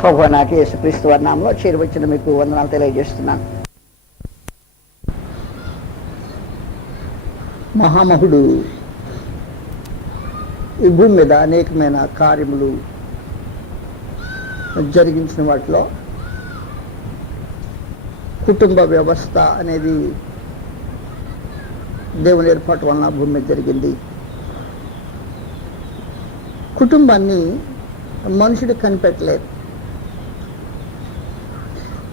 ప్రభువైన నాకు యేసుక్రీస్తు వారి నామములో చేరువచ్చిన మీకు వందనాలు తెలియజేస్తున్నాను. మహామహుడు ఈ భూమి మీద అనేకమైన కార్యములు జరిగించిన వాటిలో కుటుంబ వ్యవస్థ అనేది దేవుని ఏర్పాటు వలన భూమి మీద జరిగింది. కుటుంబాన్ని మనుషుడు కనిపెట్టలేదు.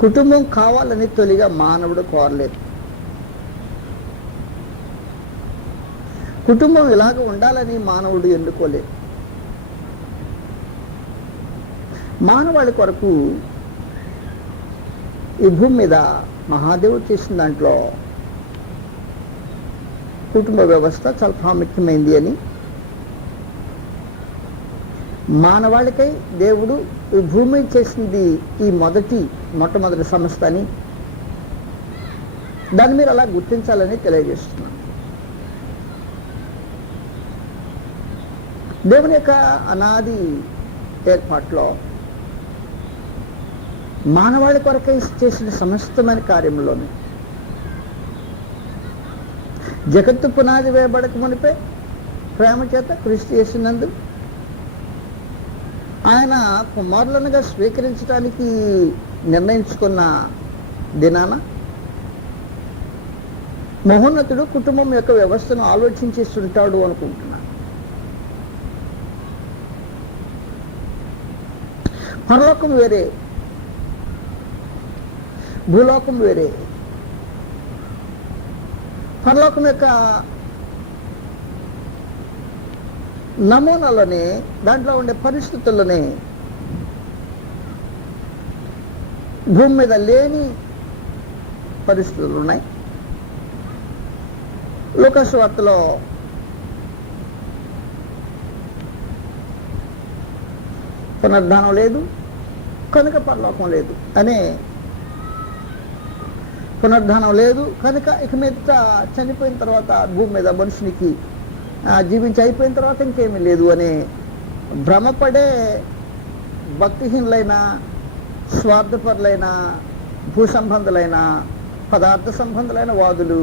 కుటుంబం కావాలని తొలిగా మానవుడు కోరలేదు. కుటుంబం ఇలాగ ఉండాలని మానవుడు ఎన్నుకోలేదు. మానవాళి కొరకు ఈ భూమి మీద మహాదేవుడు చేసిన దాంట్లో కుటుంబ వ్యవస్థ చాలా ప్రాముఖ్యమైంది అని, మానవాళికై దేవుడు ఈ భూమి చేసింది ఈ మొట్టమొదటి సంస్థ అని, దాన్ని మీరు అలా గుర్తించాలని తెలియజేస్తున్నాను. దేవుని యొక్క అనాది ఏర్పాట్లో మానవాళి కొరకై చేసిన సమస్తమైన కార్యంలోనే జగత్తు పునాది వేయబడక మునిపే ప్రేమ చేత క్రీస్తు యేసునందు ఆయన కుమారులనుగా స్వీకరించడానికి నిర్ణయించుకున్న దినాన మహోన్నతుడు కుటుంబం యొక్క వ్యవస్థను ఆలోచించేస్తుంటాడు అనుకుంటున్నాను. పరలోకం వేరే, భూలోకం వేరే. పరలోకం యొక్క నమూనాలోనే, దాంట్లో ఉండే పరిస్థితుల్లోనే భూమి మీద లేని పరిస్థితులు ఉన్నాయి. లూకాసు వార్తలో పునరుద్ధానం లేదు కనుక పరలోకం లేదు అనే, పునరుద్ధానం లేదు కనుక ఇక మీద చనిపోయిన తర్వాత భూమి మీద మనుషునికి జీవించి అయిపోయిన తర్వాత ఇంకేమీ లేదు అనే భ్రమపడే భక్తిహీనులైన, స్వార్థపరులైన, భూ సంబంధులైన, పదార్థ సంబంధులైన వాదులు,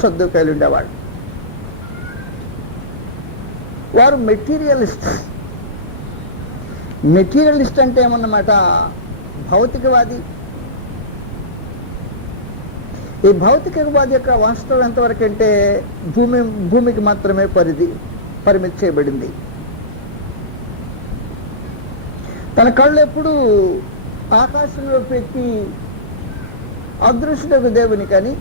సద్దుకాయలు ఉండేవాళ్ళు. వారు మెటీరియలిస్ట్ అంటే ఏమన్నమాట? భౌతికవాది. ఈ భౌతికవాది యొక్క వాస్తవం ఎంతవరకు అంటే భూమికి మాత్రమే పరిమితి చేయబడింది. తన కళ్ళు ఎప్పుడు ఆకాశంలో పెట్టి అదృశ్యుడకు దేవుని కానీ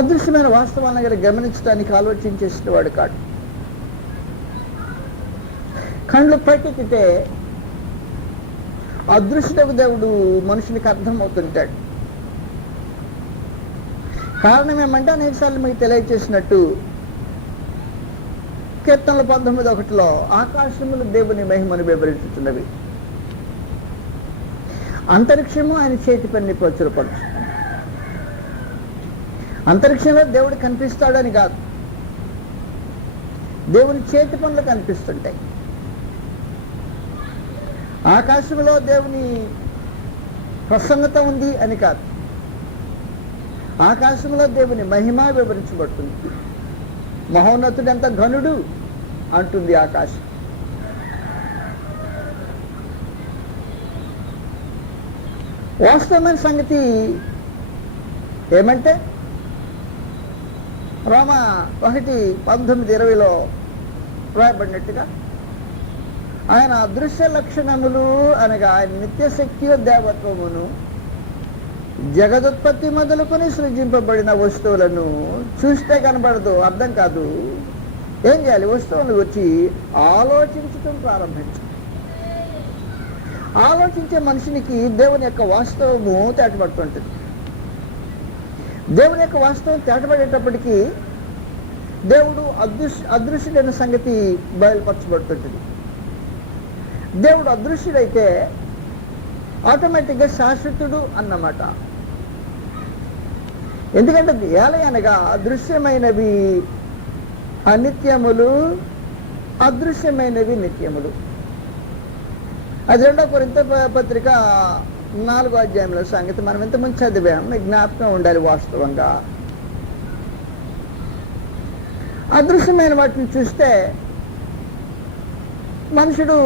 అదృశ్యమైన వాస్తవాలను దగ్గర గమనించడానికి ఆలోచించేసిన వాడు కాడు. కళ్ళు పైకెక్కితే అదృశ్యుడకు దేవుడు మనుషునికి అర్థమవుతుంటాడు. కారణం ఏమంటే అనేకసార్లు మీకు తెలియచేసినట్టు కీర్తనల 19:1 ఆకాశములు దేవుని మహిమను వివరించుతున్నవి, అంతరిక్షము ఆయన చేతి పని ప్రచురపరచు. అంతరిక్షంలో దేవుడు కనిపిస్తాడని కాదు, దేవుని చేతి పనులు కనిపిస్తుంటాయి. ఆకాశంలో దేవుని ప్రసన్నత ఉంది అని కాదు, ఆకాశంలో దేవుని మహిమ వివరించబడుతుంది. మహోన్నతుడు ఎంత ఘనుడు అంటుంది ఆకాశం. వాస్తవమైన సంగతి ఏమంటే రోమా 1:19-20 రాయబడినట్టుగా ఆయన అదృశ్య లక్షణములు అనగా ఆయన నిత్యశక్తి దేవత్వమును జగదుత్పత్తి మొదలుకొని సృజింపబడిన వస్తువులను చూస్తే కనబడదు, అర్థం కాదు. ఏం చేయాలి? వస్తువులను వచ్చి ఆలోచించటం ప్రారంభించాలి. ఆలోచించే మనిషినికి దేవుని యొక్క వాస్తవము తేటపడుతుంటుంది. దేవుని యొక్క వాస్తవం తేటపడేటప్పటికీ దేవుడు అదృశ్యుడైన సంగతి బయలుపరచబడుతుంటుంది. దేవుడు అదృశ్యుడైతే ఆటోమేటిక్గా శాశ్వతుడు అన్నమాట. ఎందుకంటే ఏలయనగా అదృశ్యమైనవి అనిత్యములు, అదృశ్యమైనవి నిత్యములు. అది 2వ కొరింథీ పత్రిక 4వ అధ్యాయంలో సంగతి మనం ఇంతకుముందు చదివాం. మీకు జ్ఞాపకం ఉండాలి. వాస్తవంగా అదృశ్యమైన వాటిని చూస్తే మనుషుడు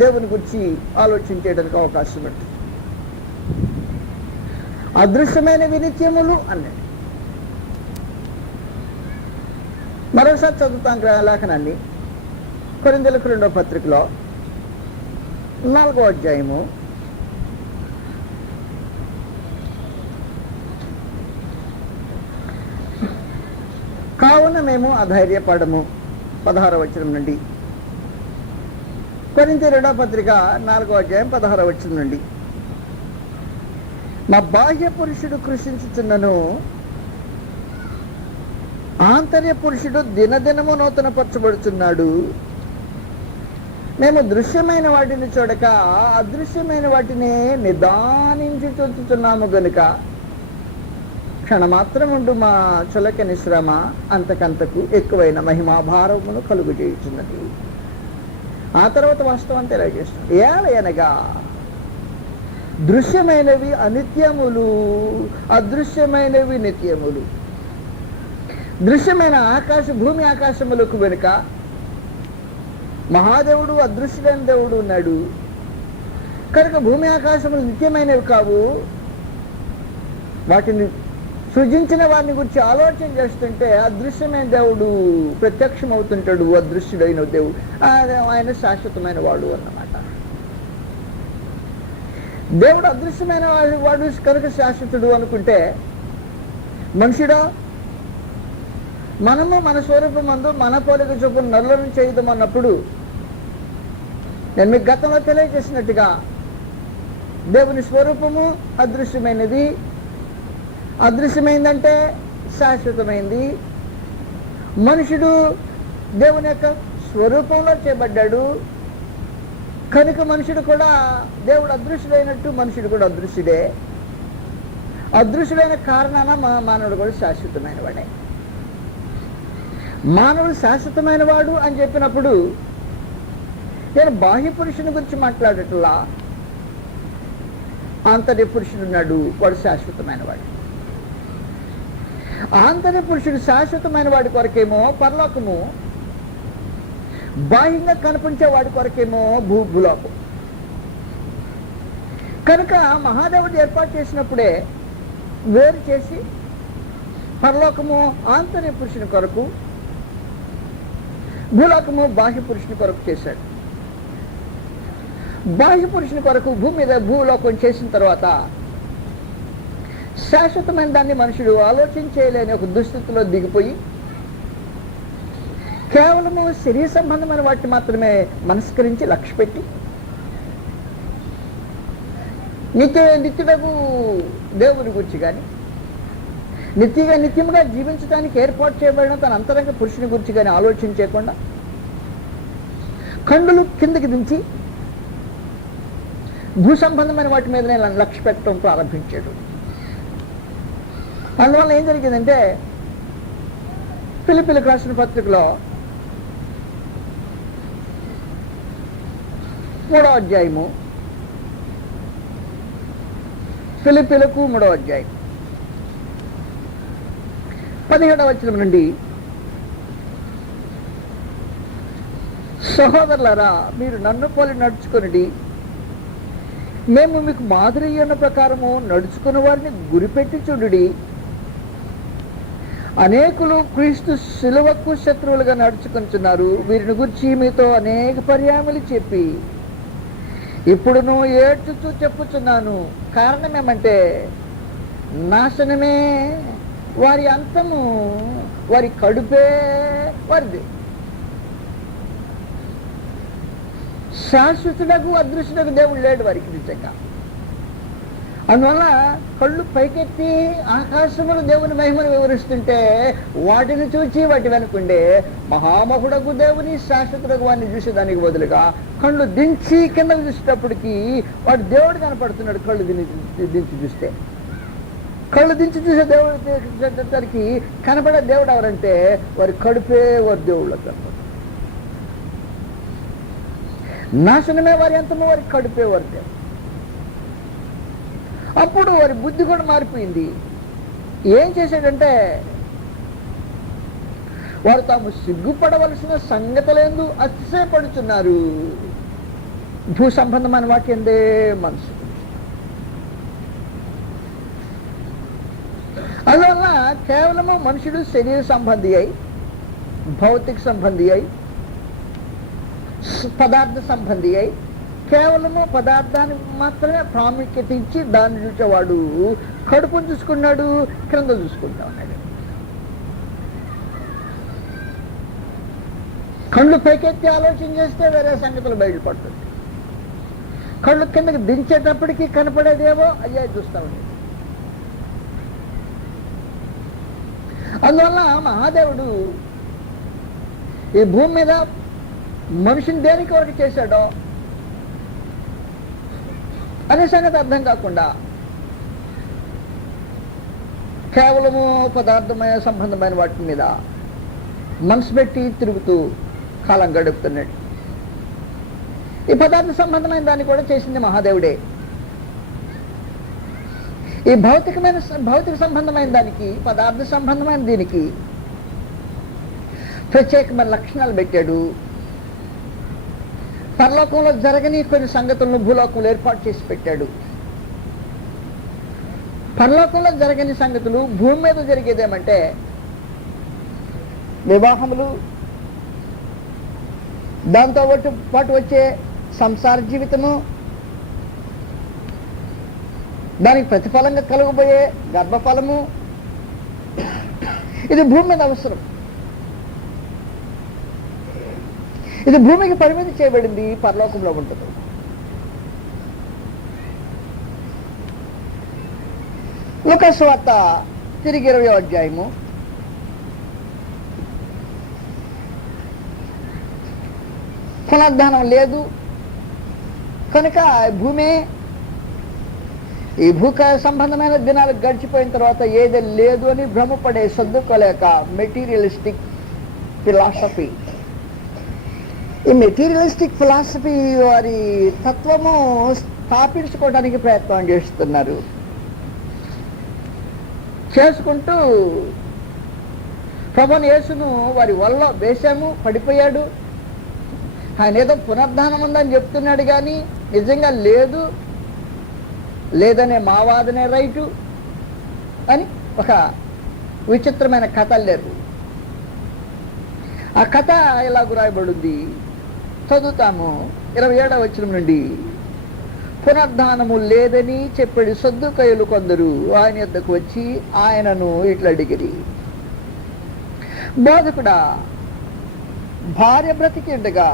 దేవుని గురించి ఆలోచించేయడానికి అవకాశం ఉంటుంది. అదృశ్యమైనవి నిత్యములు అన్నాడు. మరోసారి చదువుతాం లేఖనాన్ని. కొరింథీయులకు 2వ పత్రికలో 4వ అధ్యాయము 'కావున మేము అధైర్యపడము' 16వ వచనం నుండి. కొరింథీ 2వ పత్రిక 4వ అధ్యాయం 16వ వచనం నుండి. మా బాహ్య పురుషుడు కృషించుచున్నను, ఆంతర్య పురుషుడు దినదినము నూతనపరచబడుచున్నాడు. మేము దృశ్యమైన వాటిని చూడక అదృశ్యమైన వాటిని నిదానించి చూచుచున్నాము గనుక క్షణమాత్రముండు మా చులకని శ్రమ అంతకంతకు ఎక్కువైన మహిమాభారమును కలుగు చేయుచున్నది. ఆ తర్వాత వాస్తవం తెలియజేస్తుంది. ఏలయనగా దృశ్యమైనవి అనిత్యములు, అదృశ్యమైనవి నిత్యములు. దృశ్యమైన భూమి ఆకాశములకు వెనుక మహాదేవుడు, అదృశ్యుడైన దేవుడు ఉన్నాడు కనుక భూమి ఆకాశములు నిత్యమైనవి కావు. వాటిని సృజించిన వారిని గురించి ఆలోచన చేస్తుంటే అదృశ్యమైన దేవుడు ప్రత్యక్షమవుతుంటాడు. అదృశ్యుడైన దేవుడు ఆయన శాశ్వతమైన వాడు అన్నమాట. దేవుడు అదృశ్యమైన వాడు కనుక శాశ్వతుడు అనుకుంటే, మనుషుడా మనము మన స్వరూపమందు మన పోలిక చొప్పున నరులను చేయుదామన్నప్పుడు నేను మీకు గతంలో తెలియజేసినట్టుగా దేవుని స్వరూపము అదృశ్యమైనది. అదృశ్యమైందంటే శాశ్వతమైంది. మనుషుడు దేవుని యొక్క స్వరూపంలో చేయబడ్డాడు కనుక మనుషుడు కూడా దేవుడు అదృశ్యుడైనట్టు మనుషుడు కూడా అదృశ్యుడే. అదృశ్యుడైన కారణాన మానవుడు కూడా శాశ్వతమైన వాడే. మానవుడు శాశ్వతమైన వాడు అని చెప్పినప్పుడు నేను బాహ్య పురుషుని గురించి మాట్లాడట్లా. ఆంతర్య పురుషుడు ఉన్నాడు, వాడు శాశ్వతమైన వాడు. ఆంతర్య పురుషుడు శాశ్వతమైన వాడి కొరకేమో పరలోకము, బాహ్యంగా కనిపించే వాడి కొరకేమో భూలోకం. కనుక మహాదేవుడు ఏర్పాటు చేసినప్పుడే వేరు చేసి పరలోకము ఆంతర్య పురుషుని కొరకు, భూలోకము బాహ్య పురుషుని కొరకు చేశాడు. బాహ్య పురుషుని కొరకు భూమి మీద భూలోకం చేసిన తర్వాత శాశ్వతమైన దాన్ని మనుషుడు ఆలోచించేయలేని ఒక దుస్థితిలో దిగిపోయి కేవలము శరీర సంబంధమైన వాటిని మాత్రమే మనస్కరించి లక్ష్య పెట్టి నిత్యుడకు దేవుని గురించి కానీ నిత్యముగా జీవించడానికి ఏర్పాటు చేయబడిన తన అంతరంగ పురుషుని గురించి కానీ ఆలోచన చేయకుండా కన్నులు కిందకి దించి భూ సంబంధమైన వాటి మీద లక్ష్య పెట్టడం ప్రారంభించాడు. అందువల్ల ఏం జరిగిందంటే ఫిలిప్పీలకు రాసిన పత్రికలో 3వ అధ్యాయము, ఫిలిప్పీలకు 3వ అధ్యాయం 17వ వచనం నుండి, సహోదరులారా మీరు నన్ను పోలి నడుచుకొనిడి, మేము మీకు మాదిరి అన్న ప్రకారము నడుచుకున్న వారిని గురిపెట్టి చూడుడి. అనేకులు క్రీస్తు శిలువకు శత్రువులుగా నడుచుకుంటున్నారు. వీరిని గురించి మీతో అనేక పర్యాయములు చెప్పి ఇప్పుడును ఏడ్చుతూ చెప్పుచున్నాను. కారణం ఏమంటే నాశనమే వారి అంతము, వారి కడుపే వారిది. శాశ్వతుడకు అదృశ్యుడకు దేవుడు లేడు వారికి నిజంగా. అందువల్ల కళ్ళు పైకెత్తి ఆకాశములు దేవుని మహిమను వివరిస్తుంటే వాటిని చూచి వాటి వెనుకుండే మహామహుడకు దేవుని శాశ్వతుడకు వాడిని చూసేదానికి బదులుగా కళ్ళు దించి కిందకు చూసేటప్పటికి వాడు దేవుడు కనపడుతున్నాడు. కళ్ళు దించి చూస్తే కళ్ళు దించి చూసే దేవుడికి కనపడే దేవుడు ఎవరంటే వారి కడుపే వారి దేవుళ్ళకి కనపడు. నాశనమే వారి అంతము, వారి కడిపేవారు దేవుడు. అప్పుడు వారి బుద్ధి కూడా మారిపోయింది. ఏం చేశాడంటే, వారు తాము సిగ్గుపడవలసిన సంగతులందు అతిశయపడుతున్నారు. భూ సంబంధమైన వాటి ఎందే మనసు. అందువల్ల కేవలము మనుషుడు శరీర సంబంధి అయి, భౌతిక సంబంధి అయి, పదార్థ సంబంధి అయి, కేవలము పదార్థానికి మాత్రమే ప్రాముఖ్యత ఇచ్చి దాన్ని చూసేవాడు కడుపును చూసుకున్నాడు, క్రింద చూసుకుంటా ఉన్నాడు. కళ్ళు పైకెత్తి ఆలోచన చేస్తే వేరే సంగతులు బయటపడుతుంది. కళ్ళు కిందకి దించేటప్పటికీ కనపడేదేమో అయ్యా చూస్తా ఉండేది. అందువల్ల మహాదేవుడు ఈ భూమి మీద మనిషిని దేనికి వరకు చేశాడో అనే సంగతి అర్థం కాకుండా కేవలము పదార్థమయ సంబంధమైన వాటి మీద మనసు పెట్టి తిరుగుతూ కాలం గడుపుతున్నాడు. ఈ పదార్థ సంబంధమైన దాన్ని కూడా చేసింది మహాదేవుడే. ఈ భౌతిక సంబంధమైన దానికి, పదార్థ సంబంధమైన దీనికి ప్రత్యేకమైన లక్షణాలు పెట్టాడు. పరలోకంలో జరగని కొన్ని సంగతులను భూలోకంలో ఏర్పాటు చేసి పెట్టాడు. పరలోకంలో జరగని సంగతులు భూమి మీద జరిగేదేమంటే వివాహములు, దాంతో పాటు వచ్చే సంసార జీవితము, దానికి ప్రతిఫలంగా కలగబోయే గర్భఫలము, ఇది భూమి మీద అవసరం. ఇది భూమికి పరిమితి చేయబడింది, పరలోకంలో ఉంటుంది. లూకా సువార్త తిరిగి 20వ అధ్యాయము పునరుద్ధానం లేదు కనుక భూమి, ఈ సంబంధమైన దినాలు గడిచిపోయిన తర్వాత ఏది లేదు అని భ్రమపడే సర్దుకోలేక మెటీరియలిస్టిక్ ఫిలాసఫీ, ఈ మెటీరియలిస్టిక్ ఫిలాసఫీ వారి తత్వము స్థాపించుకోవడానికి ప్రయత్నం చేస్తున్నారు. చేసుకుంటూ ప్రభువుని యేసును వారి వల్ల వేశాము, పడిపోయాడు, ఆయన ఏదో పునరుద్ధానం ఉందని చెప్తున్నాడు కానీ నిజంగా లేదు, లేదనే మా వాదనే రైటు అని ఒక విచిత్రమైన కథ లేరు. ఆ కథ ఎలాగూ రాయబడింది చదువుతాము. 27వ వచనం నుండి, పునరుద్ధానము లేదని చెప్పడి సద్దుకయ్యులు కొందరు ఆయన యొద్దకు వచ్చి ఆయనను ఇట్లా అడిగిరి, బోధకుడా, భార్య బ్రతికి ఉండగా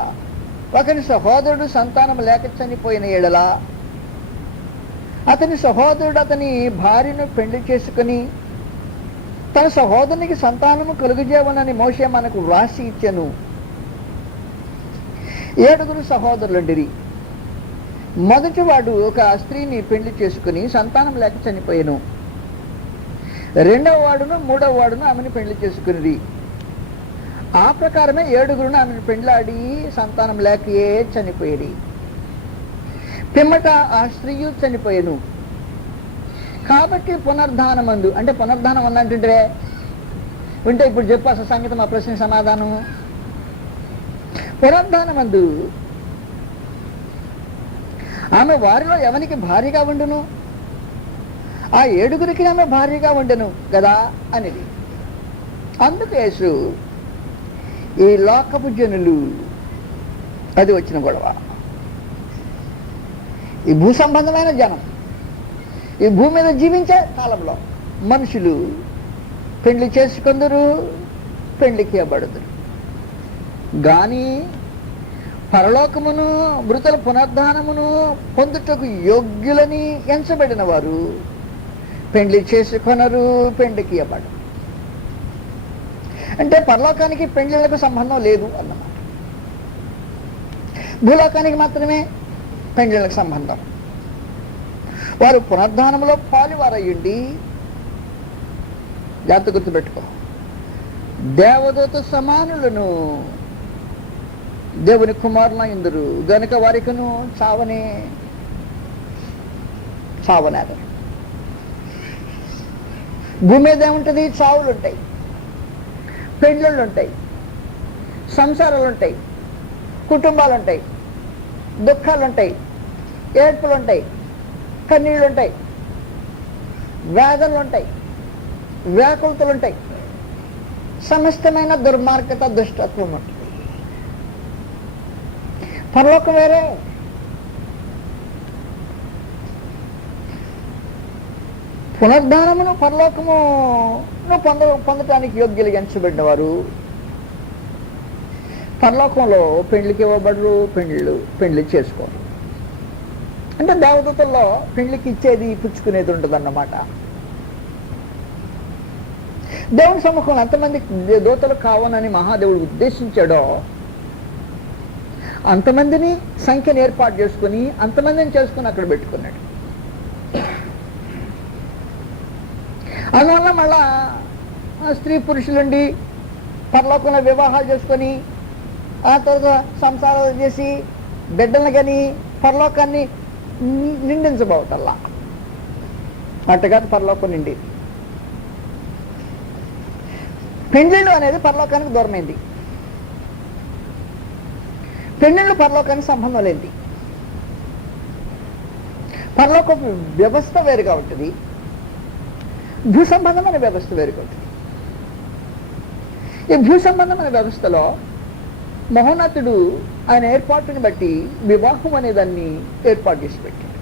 ఒకని సహోదరుడు సంతానం లేక చనిపోయిన ఎడల అతని సహోదరుడు అతని భార్యను పెళ్లి చేసుకుని తన సహోదరునికి సంతానము కలుగజేవనని మోషే మనకు వ్రాసి ఇచ్చెను. 7 సహోదరులుండిరి. మొదటివాడు ఒక స్త్రీని పెళ్లి చేసుకుని సంతానం లేక చనిపోయాను. 2వ వాడును 3వ వాడును ఆమెను పెళ్లి చేసుకుని, ఆ ప్రకారమే 7 ఆమెను పెండ్లాడి సంతానం లేకయే చనిపోయేది. పిమ్మట ఆ స్త్రీయు చనిపోయాను. కాబట్టి పునరుద్ధానమందు, అంటే పునరుద్ధానం ఉందంటుంటే వింటే ఇప్పుడు చెప్పు అసలు సంగతి, మా ప్రశ్న సమాధానం. పునరుద్ధానమందు ఆమె వారిలో ఎవరికి భార్యగా ఉండును, ఆ 7 ఆమె భార్యగా ఉండెను కదా అనేది. అందుకు యేసు ఈ లోకపు జనులు, అది వచ్చిన గొడవ, ఈ భూ సంబంధమైన జనం, ఈ భూమి మీద జీవించే కాలంలో మనుషులు పెళ్లి చేసుకుందరు, పెళ్లికి ఇవ్వబడుదురు. కానీ పరలోకమును మృతుల పునరుద్ధానమును పొందుటకు యోగ్యులని ఎంచబడిన వారు పెళ్లి చేసుకొనరు, పెళ్లికి ఇవ్వబడు. అంటే పరలోకానికి పెళ్లిళ్లకు సంబంధం లేదు అన్నమాట. భూలోకానికి మాత్రమే పెళ్లిళ్లకు సంబంధం. వారు పునరుద్ధానంలో పాలువారయ్యుండి, జాగ్రత్త గుర్తుపెట్టుకో, దేవదూత సమానులను దేవుని కుమారుల ఇందురు గనుక వారికను చావనేది. భూమి మీద ఏముంటుంది? చావులు ఉంటాయి, పెళ్ళిళ్ళు ఉంటాయి, సంసారాలు ఉంటాయి, కుటుంబాలు ఉంటాయి, దుఃఖాలు ఉంటాయి, ఏడ్పులు ఉంటాయి, కన్నీళ్ళు ఉంటాయి, వేదనలు ఉంటాయి, వ్యాకులతలు ఉంటాయి, సమస్తమైన దుర్మార్గత దుష్టత్వం ఉంటుంది. పరలోకం వేరే. పునర్ధానమును పరలోకమును పొందటానికి యోగ్యులుగా ఎంచబడిన వారు పరలోకంలో పెండ్లికి ఇవ్వబడరు, పెండ్లి చేసుకోరు. అంటే దేవదూతల్లో పెండ్లికి ఇచ్చేది పుచ్చుకునేది ఉంటుందన్నమాట. దేవుని సముఖంలో ఎంతమంది దూతలు కావాలని మహాదేవుడు ఉద్దేశించాడో అంతమందిని సంఖ్యను ఏర్పాటు చేసుకుని అంతమందిని చేసుకుని అక్కడ పెట్టుకున్నాడు. అందువల్ల మళ్ళా స్త్రీ పురుషులుండి పరలోకంలో వివాహాలు చేసుకొని ఆ తర్వాత సంసారాలు చేసి బిడ్డలను కానీ పరలోకాన్ని నిందించబోటల్లా అట్టుగా పరలోకం నిండి. పెండ్లిళ్ళు అనేది పరలోకానికి దూరమైంది. పెండ్లిళ్ళు పరలోకానికి సంబంధం లేనిది. పరలోక వ్యవస్థ వేరుగా ఉంటుంది, భూ సంబంధమైన వ్యవస్థ వేరుగా ఉంటుంది. ఈ భూ సంబంధమైన వ్యవస్థలో మహోన్నతుడు ఆయన ఏర్పాటుని బట్టి వివాహం అనే దాన్ని ఏర్పాటు చేసి పెట్టాడు.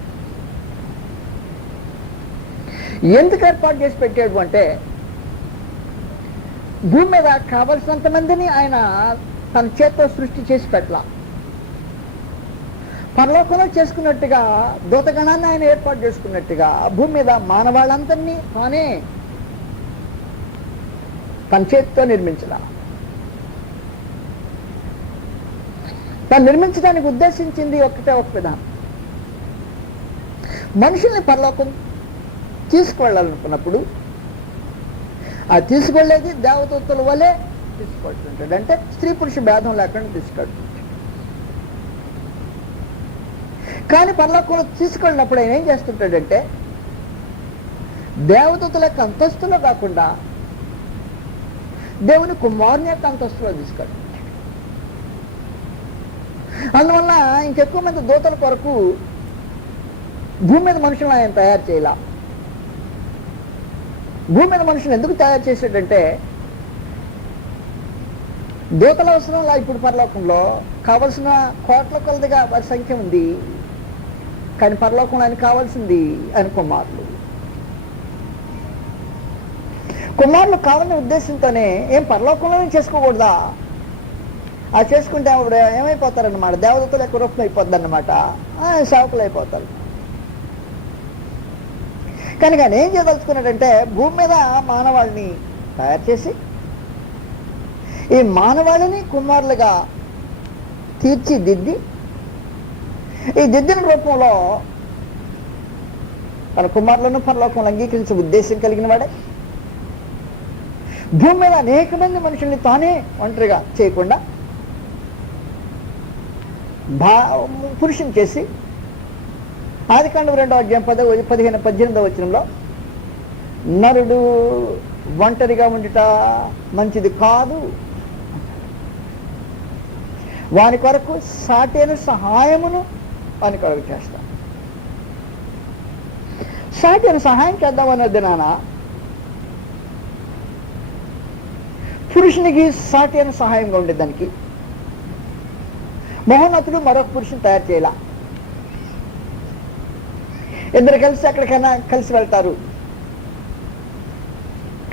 ఎందుకు ఏర్పాటు చేసి పెట్టాడు అంటే భూమి మీద కావలసినంత మందిని ఆయన తన చేత్తో సృష్టి చేసి పెట్టలా. పరలోకంలో చేసుకున్నట్టుగా దూతగణాన్ని ఆయన ఏర్పాటు చేసుకున్నట్టుగా భూమి మీద మానవాళ్ళందరినీ తానే తన చేతితో నిర్మించలా. తను నిర్మించడానికి ఉద్దేశించింది ఒకటే ఒక విధానం. మనుషుల్ని పరలోకం తీసుకువెళ్ళాలనుకున్నప్పుడు ఆ తీసుకెళ్లేది దేవదూతల వలె తీసుకెళ్తుంటాడు. అంటే స్త్రీ పురుష భేదం లేకుండా తీసుకెళ్తుంటాడు. కానీ పరలోకంలో తీసుకెళ్ళినప్పుడు ఆయన ఏం చేస్తుంటాడంటే దేవదూతల యొక్క అంతస్తులో కాకుండా దేవుని కుమారుని యొక్క అంతస్తులో తీసుకెళ్తాడు. అందువల్ల ఇంకెక్కువ మంది దూతల కొరకు భూమి మీద మనుషులను ఆయన తయారు చేయాల. భూమి మీద మనుషులు ఎందుకు తయారు చేసాడంటే దూతల అవసరంలా ఇప్పుడు పరలోకంలో కావలసిన కోట్ల కొలదిగా వారి సంఖ్య ఉంది. కానీ పరలోకంలో ఆయన కావాల్సింది ఆయన కుమారులు కావాలనే ఉద్దేశంతోనే ఏం పరలోకంలోనే చేసుకోకూడదా? ఆ చేసుకుంటే ఆవిడ ఏమైపోతారన్నమాట, దేవదూతలు యొక్క రూపం అయిపోద్ది అన్నమాట, సేవకులు అయిపోతారు. కనుక ఆయన ఏం చేయదలుచుకున్నాడంటే భూమి మీద మానవాళిని తయారు చేసి ఈ మానవాళిని కుమారులుగా తీర్చిదిద్ది ఈ దిద్దిన రూపంలో తన కుమారులను పరలోకంలో అంగీకరించే ఉద్దేశం కలిగిన వాడే భూమి మీద అనేక మంది మనుషుల్ని తానే ఒంటరిగా చేయకుండా పురుషుని చేసి ఆదికాండం 2వ అధ్యాయం 15-18 వచనంలో నరుడు ఒంటరిగా ఉండుట మంచిది కాదు, వాని కొరకు సాటైన సహాయమును వాని కొరకు చేస్తా. సాటైన సహాయం చేద్దామన్నది నాన్న పురుషునికి సాటైన సహాయంగా ఉండేదానికి మహోన్నతుడు మరొక పురుషుని తయారు చేయాల. ఇద్దరు కలిసి ఎక్కడికైనా కలిసి వెళ్తారు,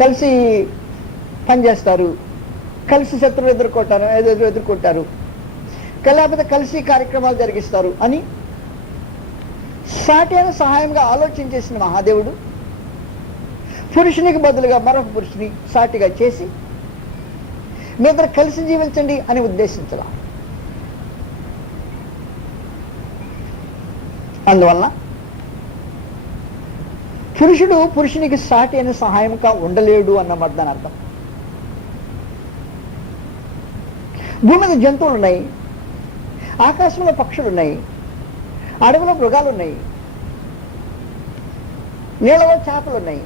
కలిసి పనిచేస్తారు, కలిసి శత్రువులు ఎదుర్కొంటారు, లేకపోతే కలిసి కార్యక్రమాలు జరిగిస్తారు అని సాటైన సహాయంగా ఆలోచన చేసిన మహాదేవుడు పురుషునికి బదులుగా మరొక పురుషుని సాటిగా చేసి మీ ఇద్దరు కలిసి జీవించండి అని ఉద్దేశించాల. అందువలన పురుషుడు పురుషునికి సాటి అయిన సహాయంగా ఉండలేడు అన్నమాట దాని అర్థం. భూమి మీద జంతువులు ఉన్నాయి, ఆకాశంలో పక్షులు ఉన్నాయి, అడవిలో మృగాలు ఉన్నాయి, నీళ్ళలో చేపలు ఉన్నాయి.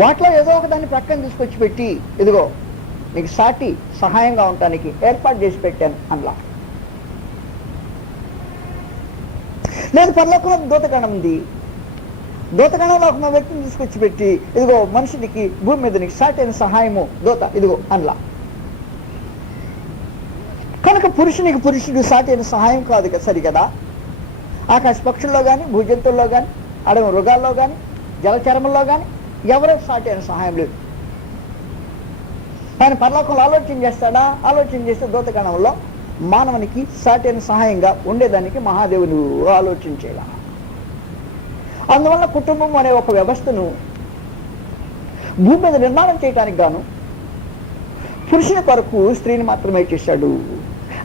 వాటిలో ఏదో ఒక దాన్ని ప్రక్కన తీసుకొచ్చి పెట్టి, ఇదిగో నీకు సాటి సహాయంగా ఉండటానికి ఏర్పాటు చేసి పెట్టాను అన్లా. లేదు, పరలోకంలో దూతగణం ఉంది, దూతగణంలో ఒక వ్యక్తిని తీసుకొచ్చి పెట్టి, ఇదిగో మనుషుడికి భూమి మీద నీకు సాటి అయిన సహాయము దూత ఇదిగో అన్లా. కనుక పురుషునికి పురుషుడు సాటి అయిన సహాయం కాదు కదా, సరికదా. ఆకాశ పక్షుల్లో కానీ, భూజంతువుల్లో కానీ, అడవి మృగాల్లో కానీ, జలచరముల్లో కానీ ఎవరో సాటి అయిన సహాయం లేదు. ఆయన పరలోకంలో ఆలోచన చేస్తాడా? ఆలోచన చేస్తే దూతగణంలో మానవునికి సాటి అయిన సహాయంగా ఉండేదానికి మహాదేవుడు ఆలోచన చేయాల. అందువల్ల కుటుంబం అనే ఒక వ్యవస్థను భూమి మీద నిర్మాణం చేయడానికి గాను పురుషుని కొరకు స్త్రీని మాత్రమే చేశాడు.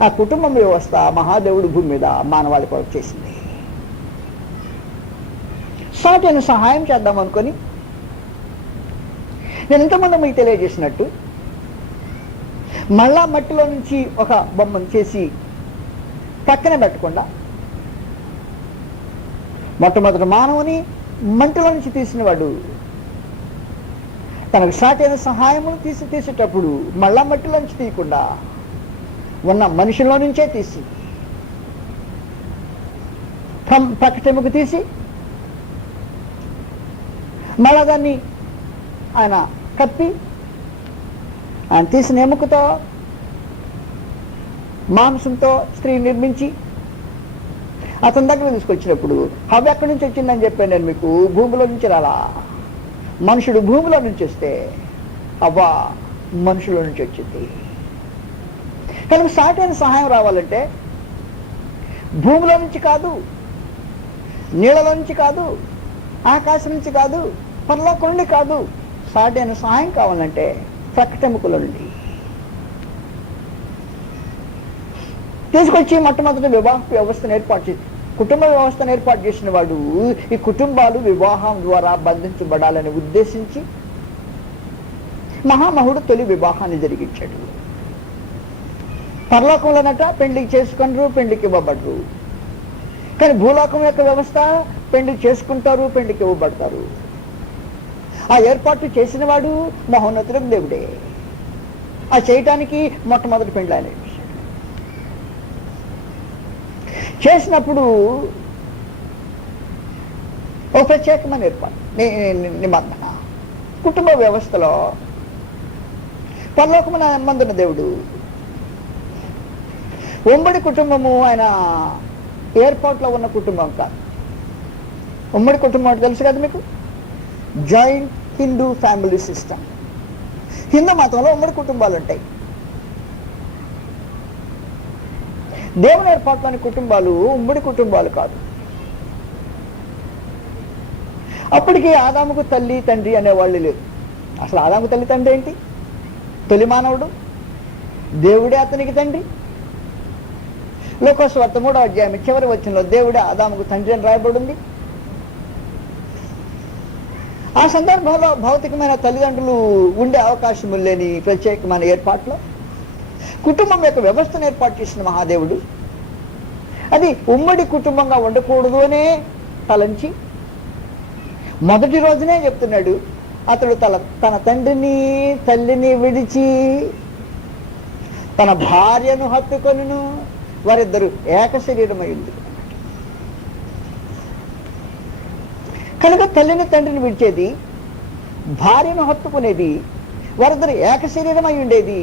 ఆ కుటుంబం వ్యవస్థ మహాదేవుడు భూమి మీద మానవాళి కొరకు చేసింది. సాటి అయిన సహాయం చేద్దాం అనుకొని నేను ఇంతకుముందు మీకు తెలియజేసినట్టు మళ్ళా మట్టిలో నుంచి ఒక బొమ్మను చేసి పక్కన పెట్టకుండా మొట్టమొదటి మానవుని మంటలో నుంచి తీసినవాడు తనకు సాటి అయిన సహాయమును తీసేటప్పుడు మళ్ళా మట్టిలో నుంచి తీయకుండా ఉన్న మనుషుల్లో నుంచే తీసి ప్రకటముకు తీసి మళ్ళా దాన్ని ఆయన కప్పి ఆయన తీసిన ఎముకతో మాంసంతో స్త్రీ నిర్మించి అతని దగ్గర తీసుకొచ్చినప్పుడు హవ్వ ఎక్కడి నుంచి వచ్చిందని చెప్పాను నేను మీకు. భూమిలో నుంచి రాలా. మనుషుడు భూమిలో నుంచి వస్తే హవ్వ మనుషుల నుంచి వచ్చింది. కనుక సాటైన సహాయం రావాలంటే భూమిలో నుంచి కాదు, నీళ్ళలో నుంచి కాదు, ఆకాశం నుంచి కాదు, పరలోకం నుండి కాదు. సాటైన సహాయం కావాలంటే ప్రకటముకుల నుండి తీసుకొచ్చి మొట్టమొదటి వివాహ వ్యవస్థను ఏర్పాటు చేసి కుటుంబ వ్యవస్థను ఏర్పాటు చేసిన వాడు ఈ కుటుంబాలు వివాహం ద్వారా బంధించబడాలని ఉద్దేశించి మహామహుడు తొలి వివాహాన్ని జరిగించాడు. పరలోకంలోనట పెళ్లికి చేసుకుంటారు, పెళ్లికి ఇవ్వబడరు. కానీ భూలోకం యొక్క వ్యవస్థ పెళ్లి చేసుకుంటారు, పెళ్లికి ఇవ్వబడతారు. ఆ ఏర్పాటు చేసిన వాడు మహోన్నతులకు దేవుడే. ఆ చేయటానికి మొట్టమొదటి పెళ్లి ఆయన చేసినప్పుడు ఒక ప్రత్యేకమైన ఏర్పాటు నిబంధన. కుటుంబ వ్యవస్థలో పరలోకమున మందున్న దేవుడు ఉమ్మడి కుటుంబము ఆయన ఏర్పాటులో ఉన్న కుటుంబం కాదు. ఉమ్మడి కుటుంబం అంటే తెలుసు కదా మీకు, joint Hindu family system. Hindu మతంలో ఉమ్మడి కుటుంబాలు ఉంటాయి. దేవుని ఏర్పాటులోని కుటుంబాలు ఉమ్మడి కుటుంబాలు కాదు. అప్పటికి ఆదాముకు తల్లి తండ్రి అనేవాళ్ళు లేరు. అసలు ఆదాముకు తల్లి తండ్రి ఏంటి? తొలి మానవుడు, దేవుడే అతనికి తండ్రి. లోకస్వార్త 3వ అధ్యాయం చివరి వచనంలో దేవుడే ఆదాముకు తండ్రి అని రాయబడింది. ఆ సందర్భంలో భౌతికమైన తల్లిదండ్రులు ఉండే అవకాశం లేని ప్రత్యేకమైన ఏర్పాట్లో కుటుంబం యొక్క వ్యవస్థను ఏర్పాటు చేసిన మహాదేవుడు అది ఉమ్మడి కుటుంబంగా ఉండకూడదు అనే తలంచి మొదటి రోజునే చెప్తున్నాడు, అతడు తన తండ్రిని తల్లిని విడిచి తన భార్యను హత్తుకొనును, వారిద్దరు ఏక శరీరమైంది. కనుక తల్లిని తండ్రిని విడిచేది, భార్యను హత్తుకునేది, వారిద్దరు ఏక శరీరం అయి ఉండేది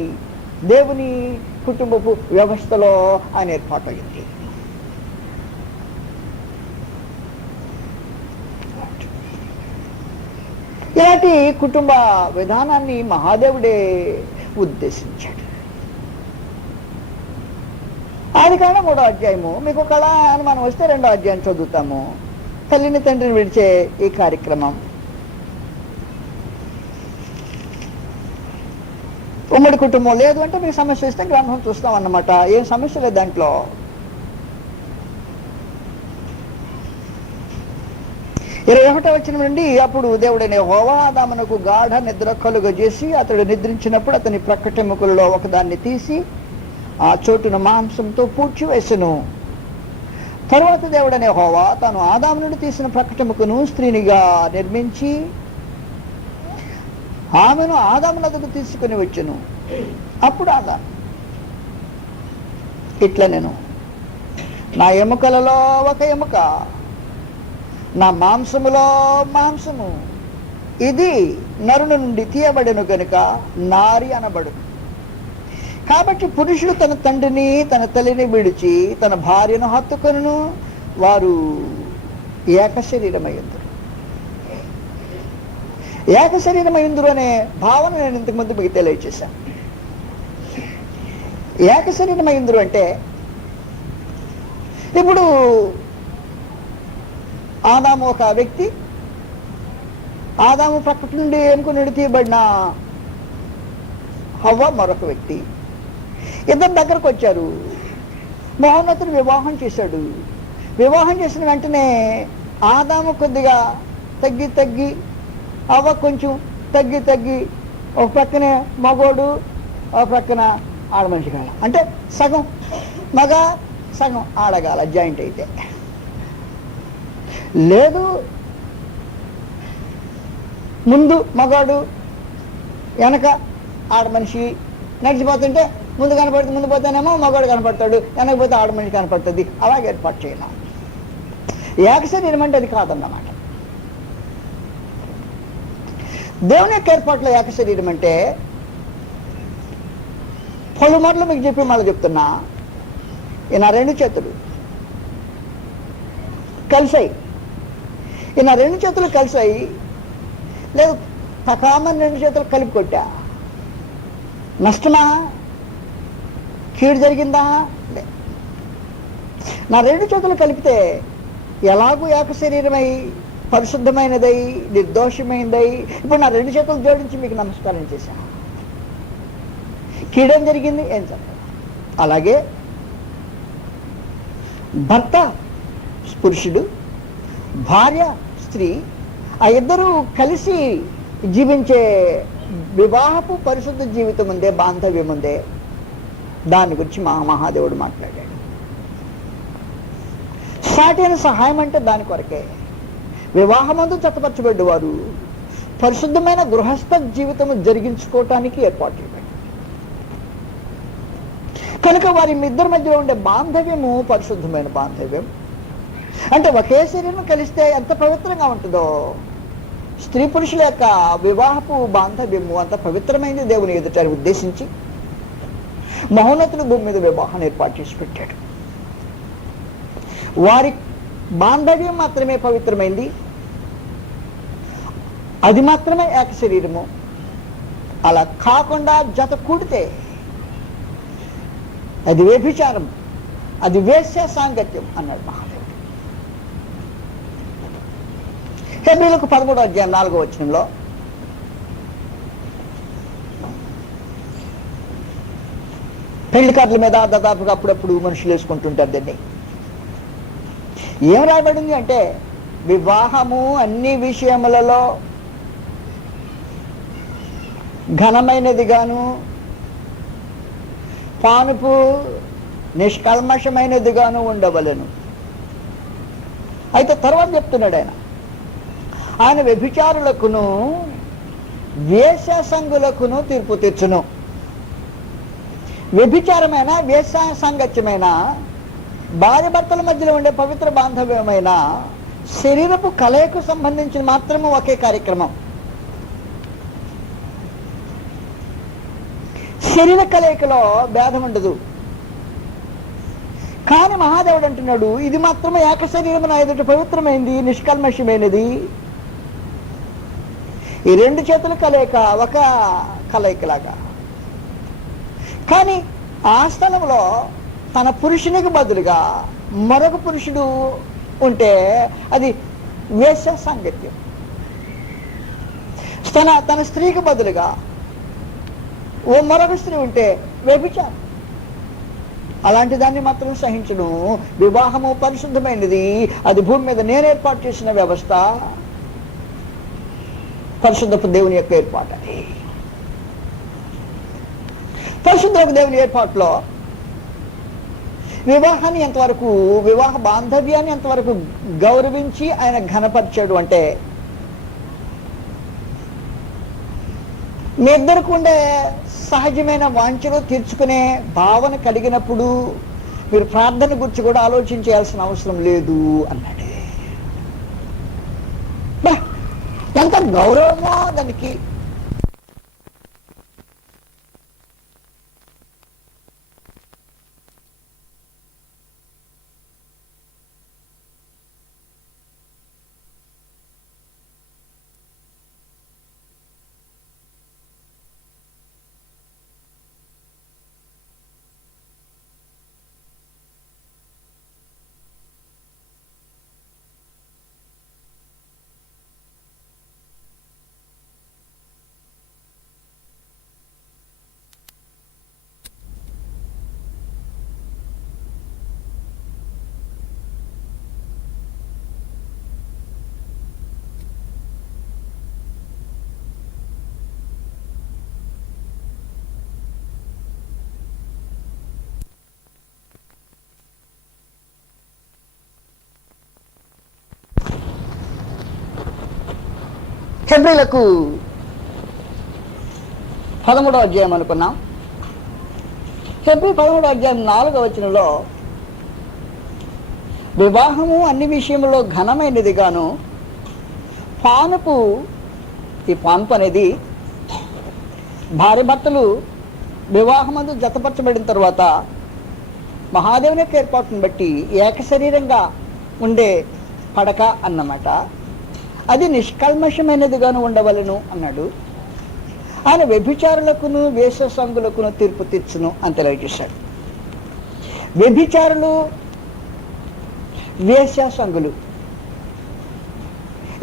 దేవుని కుటుంబపు వ్యవస్థలో ఆయన ఏర్పాటు అయింది. ఇలాంటి కుటుంబ విధానాన్ని మహాదేవుడే ఉద్దేశించాడు. ఆదికాండం 3వ అధ్యాయము మీకు కళ అని మనం వస్తే 2వ అధ్యాయం చదువుతాము. తల్లిని తండ్రిని విడిచే ఈ కార్యక్రమం ఉమ్మడి కుటుంబం లేదు అంటే మీకు సమస్య వస్తే గ్రంథం చూస్తాం అన్నమాట. ఏం సమస్య లేదు దాంట్లో. ఇరవై 1వ వచనం నుండి అప్పుడు దేవుడైన యెహోవా ఆదామునకు గాఢ నిద్ర కలుగజేసి అతడు నిద్రించినప్పుడు అతని ప్రక్కటెముకలలో ఒకదాన్ని తీసి ఆ చోటున మాంసంతో పూడ్చివేసెను. తరువాత దేవుడనే యెహోవా తాను ఆదాము నుండి తీసిన ప్రకటముకును స్త్రీనిగా నిర్మించి ఆమెను ఆదాము నద్దకు తీసుకుని వచ్చెను. అప్పుడు ఆదాము ఇట్లా, నేను నా ఎముకలలో ఒక ఎముక, నా మాంసములో మాంసము, ఇది నరుని నుండి తీయబడెను కనుక నారి అనబడును. కాబట్టి పురుషుడు తన తండ్రిని తన తల్లిని విడిచి తన భార్యను హత్తుకొనును, వారు ఏక శరీరమయ్యుందురు. ఏక శరీరమయ్యుందురు అనే భావన నేను ఇంతకుముందు మీకు తెలియజేశాను. ఏక శరీరమయ్యుందురు అంటే ఇప్పుడు ఆదాము ఒక వ్యక్తి, ఆదాము ప్రక్కటి నుండి ఎముక నుండి తీయబడిన హవ్వ మరొక వ్యక్తి. ఇద్దరు దగ్గరకు వచ్చారు. మహోన్నతుడు వివాహం చేశాడు. వివాహం చేసిన వెంటనే ఆదాము కొద్దిగా తగ్గి హవ్వ కొంచెం తగ్గి ఒక ప్రక్కనే మగోడు, ఒక ప్రక్కన ఆడమనిషి కాల, అంటే సగం మగ సగం ఆడగాల జాయింట్ అయితే. లేదు ముందు మగాడు వెనక ఆడమనిషి నడిచిపోతుంటే ముందు కనపడుతుంది, ముందు పోతేనేమో మగాడు కనపడతాడు, వెనక పోతే ఆడమనిషి కనపడుతుంది. అలాగే ఏర్పాటు చేయలేం. ఏక శరీరం అంటే అది కాదన్నమాట. దేవుని యొక్క ఏర్పాట్లో ఏక శరీరం అంటే పలుమార్లు మీకు చెప్పి మళ్ళీ చెప్తున్నా, ఈయన రెండు చేతులు కలిసాయి, ఈయన రెండు చేతులు కలిసాయి, లేదు తకామని రెండు చేతులు కలిపి కొట్టా, నష్టమా కీడు జరిగిందా? లే. నా రెండు చేతులు కలిపితే ఎలాగూ ఏక శరీరమై పరిశుద్ధమైనదై నిర్దోషమైనదై ఇప్పుడు నా రెండు చేతులు జోడించి మీకు నమస్కారం చేశాను. కీడేం జరిగింది? ఏం జరగదు. అలాగే భర్త పురుషుడు, భార్య స్త్రీ, ఆ ఇద్దరూ కలిసి జీవించే వివాహపు పరిశుద్ధ జీవితం ఉందే, బాంధవ్యం ఉందే, దాని గురించి మహాదేవుడు మాట్లాడాడు. సాటి అయిన సహాయం అంటే దాని కొరకే. వివాహమందు చట్టపరచబడ్డ వారు పరిశుద్ధమైన గృహస్థ జీవితము జరిగించుకోవటానికి ఏర్పాటు చేయబడి, కనుక వారి ఇద్దరి మధ్యలో ఉండే బాంధవ్యము పరిశుద్ధమైన బాంధవ్యం. అంటే ఒకే శరీరం కలిస్తే ఎంత పవిత్రంగా ఉంటుందో స్త్రీ పురుషుల యొక్క వివాహపు బాంధవ్యము అంత పవిత్రమైనది దేవుని ఎదుట ఉద్దేశించి మహోన్నతుడు భూమి మీద వివాహాన్ని ఏర్పాటు చేసి పెట్టాడు. వారి బాంధవ్యం మాత్రమే పవిత్రమైంది, అది మాత్రమే ఏక శరీరము. అలా కాకుండా జత కూడితే అది వ్యభిచారం, అది వేశ్య సాంగత్యం అన్నాడు మహాదేవుడు. హెబ్రీయులకు 13వ అధ్యాయం 4వ వచనంలో పెళ్లి కార్డుల మీద దాదాపుగా అప్పుడప్పుడు మనుషులు వేసుకుంటుంటారు. దాన్ని ఏం రాయబడింది అంటే, వివాహము అన్ని విషయములలో ఘనమైనదిగాను పానుపు నిష్కల్మషమైనదిగాను ఉండవలెను. అయితే తర్వాత చెప్తున్నాడు ఆయన వ్యభిచారులకును వేశ్య సంగులకును తీర్పు తీర్చును. వ్యభిచారమైన వేశ్య సాంగత్యమైన భార్య భర్తల మధ్యలో ఉండే పవిత్ర బాంధవ్యమైన శరీరపు కలయికు సంబంధించిన మాత్రము ఒకే కార్యక్రమం. శరీర కలయికలో భేదం ఉండదు. కానీ మహాదేవుడు అంటున్నాడు, ఇది మాత్రమే ఏక శరీరము నా ఎదుట పవిత్రమైంది, నిష్కల్మషమైనది. ఈ రెండు చేతుల కలయిక ఒక కలయికలాగా. కానీ ఆ స్థలంలో తన పురుషునికి బదులుగా మరొక పురుషుడు ఉంటే అది వేశ్య సాంగత్యం. తన స్త్రీకి బదులుగా ఓ మరొక స్త్రీ ఉంటే వ్యభిచారం. అలాంటి దాన్ని మాత్రం సహించను. వివాహము పరిశుద్ధమైనది, అది భూమి మీద నేను ఏర్పాటు చేసిన వ్యవస్థ, పరిశుద్ధపు దేవుని యొక్క ఏర్పాటు. అది పరిశుద్ధపు దేవుని ఏర్పాటులో వివాహాన్ని ఎంతవరకు, వివాహ బాంధవ్యాన్ని ఎంతవరకు గౌరవించి ఆయన ఘనపరిచాడు అంటే, మీ ఇద్దరికి ఉండే సహజమైన వాంఛలు తీర్చుకునే భావన కలిగినప్పుడు మీరు ప్రార్థన గురించి కూడా ఆలోచించాల్సిన అవసరం లేదు అన్నాడు. ఎంత గౌరవమో దానికి. హెబ్రీలకు 13వ అధ్యాయం అనుకున్నాం. హెబ్రీ 13వ అధ్యాయం 4వ వచనంలో వివాహము అన్ని విషయంలో ఘనమైనది గాను పానుపు, ఈ పానుపు అనేది భార్య భర్తలు వివాహమందు జతపరచబడిన తర్వాత మహాదేవుని యొక్క ఏర్పాటును బట్టి ఏక శరీరంగా ఉండే పడక అన్నమాట. అది నిష్కల్మషమైనదిగాను ఉండవలను అన్నాడు. ఆయన వ్యభిచారులకును వేశ్యాసంగులకును తీర్పు తీర్చును అని తెలియజేశాడు. వ్యభిచారులు, వేశ్యాసంగులు,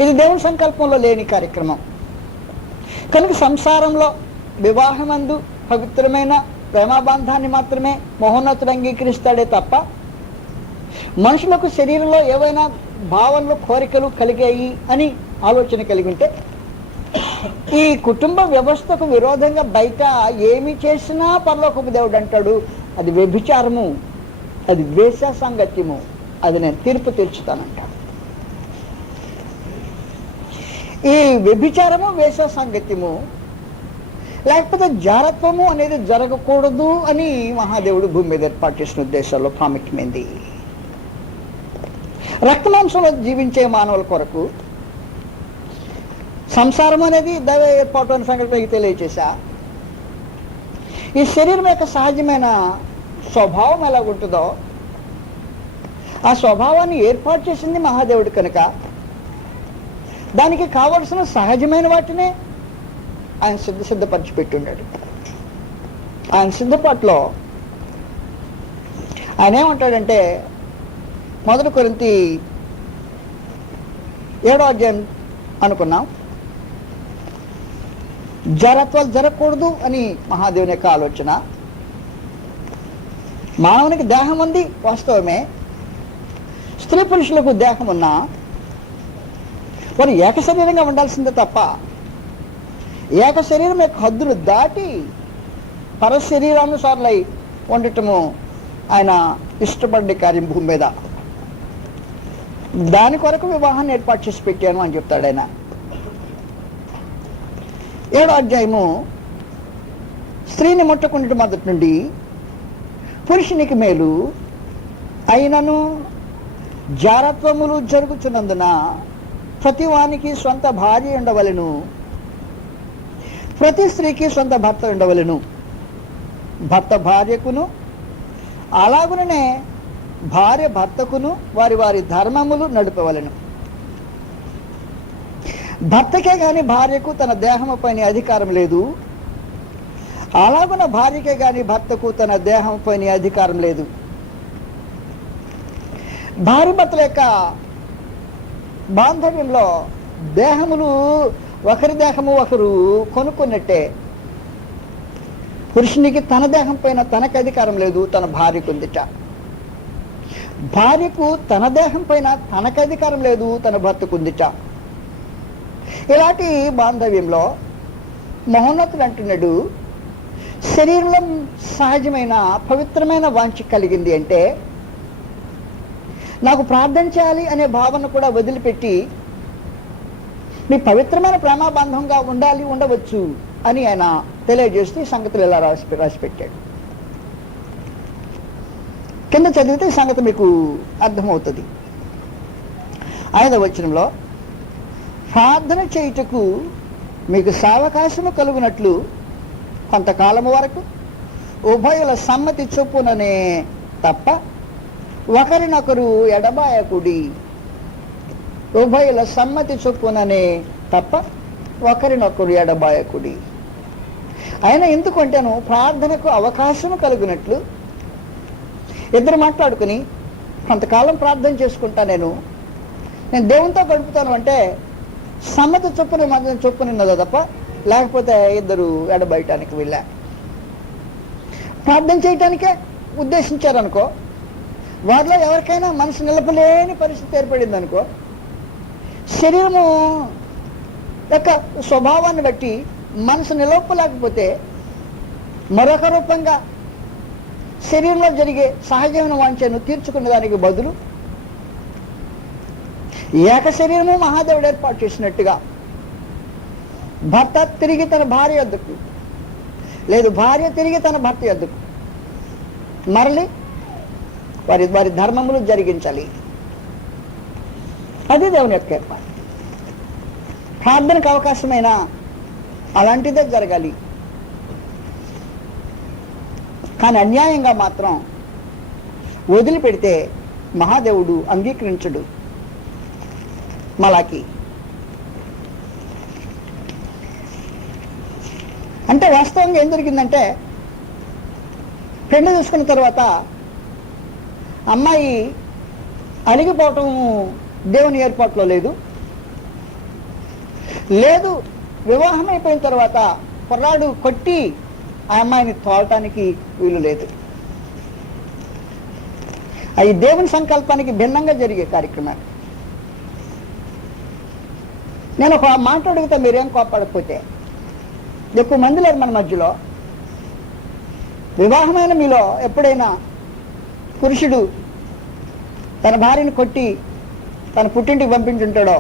ఇది దేవుని సంకల్పంలో లేని కార్యక్రమం కనుక సంసారంలో వివాహమందు పవిత్రమైన ప్రేమాబంధాన్ని మాత్రమే మహోన్నతుడు అంగీకరిస్తాడే తప్ప మనుషులకు శరీరంలో ఏవైనా భావనలు, కోరికలు కలిగాయి అని ఆలోచన కలిగి ఉంటే ఈ కుటుంబ వ్యవస్థకు విరోధంగా బయట ఏమి చేసినా పరలోకపు దేవుడు అంటాడు అది వ్యభిచారము, అది వేశ్య సాంగత్యము, అది నేను తీర్పు తీర్చుతానంటాడు. ఈ వ్యభిచారము, వేశ్య సాంగత్యము లేకపోతే జారత్వము అనేది జరగకూడదు అని మహాదేవుడు భూమి మీద ఏర్పాటు చేసిన ఉద్దేశాల్లో ప్రాముఖ్యమైంది. రక్తమాంసంలో జీవించే మానవుల కొరకు సంసారం అనేది దైవ ఏర్పాటు అనే సంగతి మీకు తెలియచేశా. ఈ శరీరం యొక్క సహజమైన స్వభావం ఎలాగుంటుందో ఆ స్వభావాన్ని ఏర్పాటు చేసింది మహాదేవుడు కనుక దానికి కావలసిన సహజమైన వాటినే ఆయన సిద్ధపరిచి పెట్టున్నాడు. ఆయన సిద్ధపాటులో ఆయన ఏమంటాడంటే 1 కొరింథీ 7వ అధ్యాయం అనుకున్నాం, జరత్వాలు జరగకూడదు అని మహాదేవుని యొక్క ఆలోచన. మానవునికి దేహం ఉంది వాస్తవమే, స్త్రీ పురుషులకు దేహం ఉన్నా వారు ఏక శరీరంగా ఉండాల్సిందే తప్ప ఏక శరీరం యొక్క హద్దులు దాటి పరశరీరానుసారులై ఉండటము ఆయన ఇష్టపడే కార్యం భూమి మీద. దాని కొరకు వివాహాన్ని ఏర్పాటు చేసి పెట్టాను అని చెప్తాడు ఆయన. 7వ అధ్యాయము స్త్రీని ముట్టకుండా మొదటి నుండి పురుషునికి మేలు అయినను జారత్వములు జరుగుతున్నందున ప్రతివానికి సొంత భార్య ఉండవలెను, ప్రతి స్త్రీకి సొంత భర్త ఉండవలెను, భర్త భార్యకును అలాగుననే భార్య భర్తకును వారి వారి ధర్మములు నడపవలెను. భర్తకే గాని భార్యకు తన దేహము పైన అధికారం లేదు, అలాగున భార్యకే గాని భర్తకు తన దేహం పైన అధికారం లేదు. భార్య భర్తల యొక్క బాంధవ్యంలో దేహములు ఒకరి దేహము ఒకరు కొనుక్కున్నట్టే. పురుషునికి తన దేహం పైన తనకు అధికారం లేదు, తన భార్యకు ఉందిట. భార్యకు తన దేహం పైన తనకు అధికారం లేదు, తన భర్తకు ఉందిట. ఇలాంటి బాంధవ్యంలో మహోన్నతుడు అంటున్నాడు, శరీరంలో సహజమైన పవిత్రమైన వాంఛ కలిగింది అంటే నాకు ప్రార్థన చేయాలి అనే భావన కూడా వదిలిపెట్టి మీ పవిత్రమైన ప్రేమాబంధంగా ఉండవచ్చు అని ఆయన తెలియజేస్తూ ఈ సంగతులు ఇలా రాసిపెట్టాడు. కింద చదివితే ఈ సంగతి మీకు అర్థమవుతుంది. 5వ వచనంలో, ప్రార్థన చేయుటకు మీకు సావకాశము కలుగునట్లు కొంతకాలము వరకు ఉభయుల సమ్మతి చొప్పుననే తప్ప ఒకరినొకరు ఎడబాయకుడి. ఉభయుల సమ్మతి చొప్పుననే తప్ప ఒకరినొకరు ఎడబాయకుడి. ఆయన ఎందుకంటేను ప్రార్థనకు అవకాశము కలుగునట్లు ఇద్దరు మాట్లాడుకుని కొంతకాలం ప్రార్థన చేసుకుంటా నేను దేవునితో గడుపుతాను అంటే సమ్మతి చొప్పునున్నదో తప్ప, లేకపోతే ఇద్దరు ఎడబయటానికి వెళ్ళా ప్రార్థన చేయటానికే ఉద్దేశించారనుకో, వారిలో ఎవరికైనా మనసు నిలపలేని పరిస్థితి ఏర్పడింది అనుకో, శరీరము యొక్క స్వభావాన్ని బట్టి మనసు నిలపలేకపోతే మరొక రూపంగా శరీరంలో జరిగే సహజమైన వాంఛను తీర్చుకునే దానికి బదులు ఏక శరీరము మహాదేవుడు ఏర్పాటు చేసినట్టుగా భర్త తిరిగి తన భార్య వద్దకు, లేదు భార్య తిరిగి తన భర్త వద్దకు మరలి వారి ధర్మములు జరిగించాలి. అది దేవుని యొక్క ఏర్పాటు. ప్రార్థనకు అవకాశమైనా అలాంటిదే జరగాలి. కానీ అన్యాయంగా మాత్రం వదిలిపెడితే మహాదేవుడు అంగీకరించడు. మలాకి అంటే వాస్తవంగా ఏం జరిగిందంటే, పెళ్లి చూసుకున్న తర్వాత అమ్మాయి అలిగిపోవటం దేవుని ఏర్పాట్లో లేదు. వివాహం అయిపోయిన తర్వాత కుర్రాడు కొట్టి ఆ అమ్మాయిని తోలటానికి వీలు లేదు. అది దేవుని సంకల్పానికి భిన్నంగా జరిగే కార్యక్రమాలు. నేను ఒక మాట అడిగితే మీరేం కోపడకపోతే, ఎక్కువ మంది లేరు మన మధ్యలో. వివాహమైన మీలో ఎప్పుడైనా పురుషుడు తన భార్యను కొట్టి తన పుట్టింటికి పంపించుంటాడో,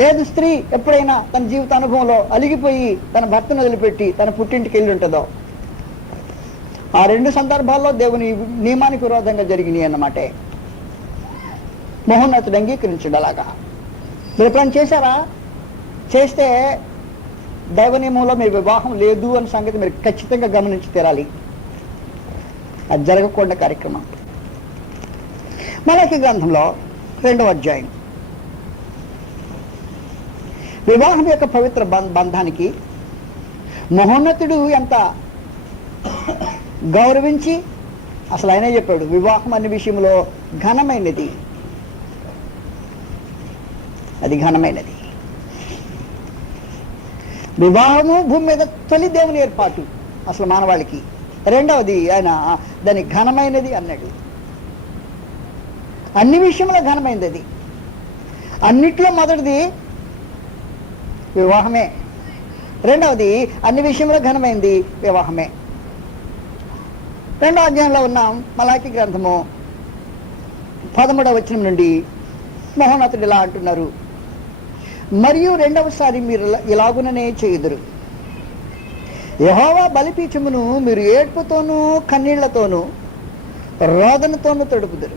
లేదు స్త్రీ ఎప్పుడైనా తన జీవిత అనుభవంలో అలిగిపోయి తన భర్తను వదిలిపెట్టి తన పుట్టింటికి వెళ్ళి ఉంటుందో, ఆ 2 సందర్భాల్లో దేవుని నియమానికి విరోధంగా జరిగినాయి అన్నమాటే. మహోన్నతుడు అంగీకరించడు. అలాగా మీరు ఎప్పుడైనా చేశారా? చేస్తే దైవ నియమంలో మీ వివాహం లేదు అనే సంగతి మీరు ఖచ్చితంగా గమనించి తీరాలి. అది జరగకుండా కార్యక్రమం. మలాకి గ్రంథంలో 2వ అధ్యాయం, వివాహం యొక్క పవిత్ర బంధానికి మహోన్నతుడు ఎంత గౌరవించి, అసలు ఆయనే చెప్పాడు, వివాహం అనే విషయంలో ఘనమైనది, అది ఘనమైనది. వివాహము భూమి మీద తొలి దేవుని ఏర్పాటు అసలు మానవాళికి. రెండవది ఆయన దాని ఘనమైనది అన్నాడు. అన్ని విషయంలో ఘనమైనది అది. అన్నిట్లో మొదటిది వివాహమే. రెండవది అన్ని విషయంలో ఘనమైంది వివాహమే. 2వ అధ్యాయంలో ఉన్నాం. మలాకి గ్రంథము 13వ వచనం నుండి మహోన్నతుడు ఇలా అంటున్నారు, మరియు రెండవసారి మీరు ఇలాగుననే చేయుదురు. యెహోవా బలిపీఠమును మీరు ఏడ్పుతోనూ కన్నీళ్లతోనూ రోదనతోనూ తడుపుదురు.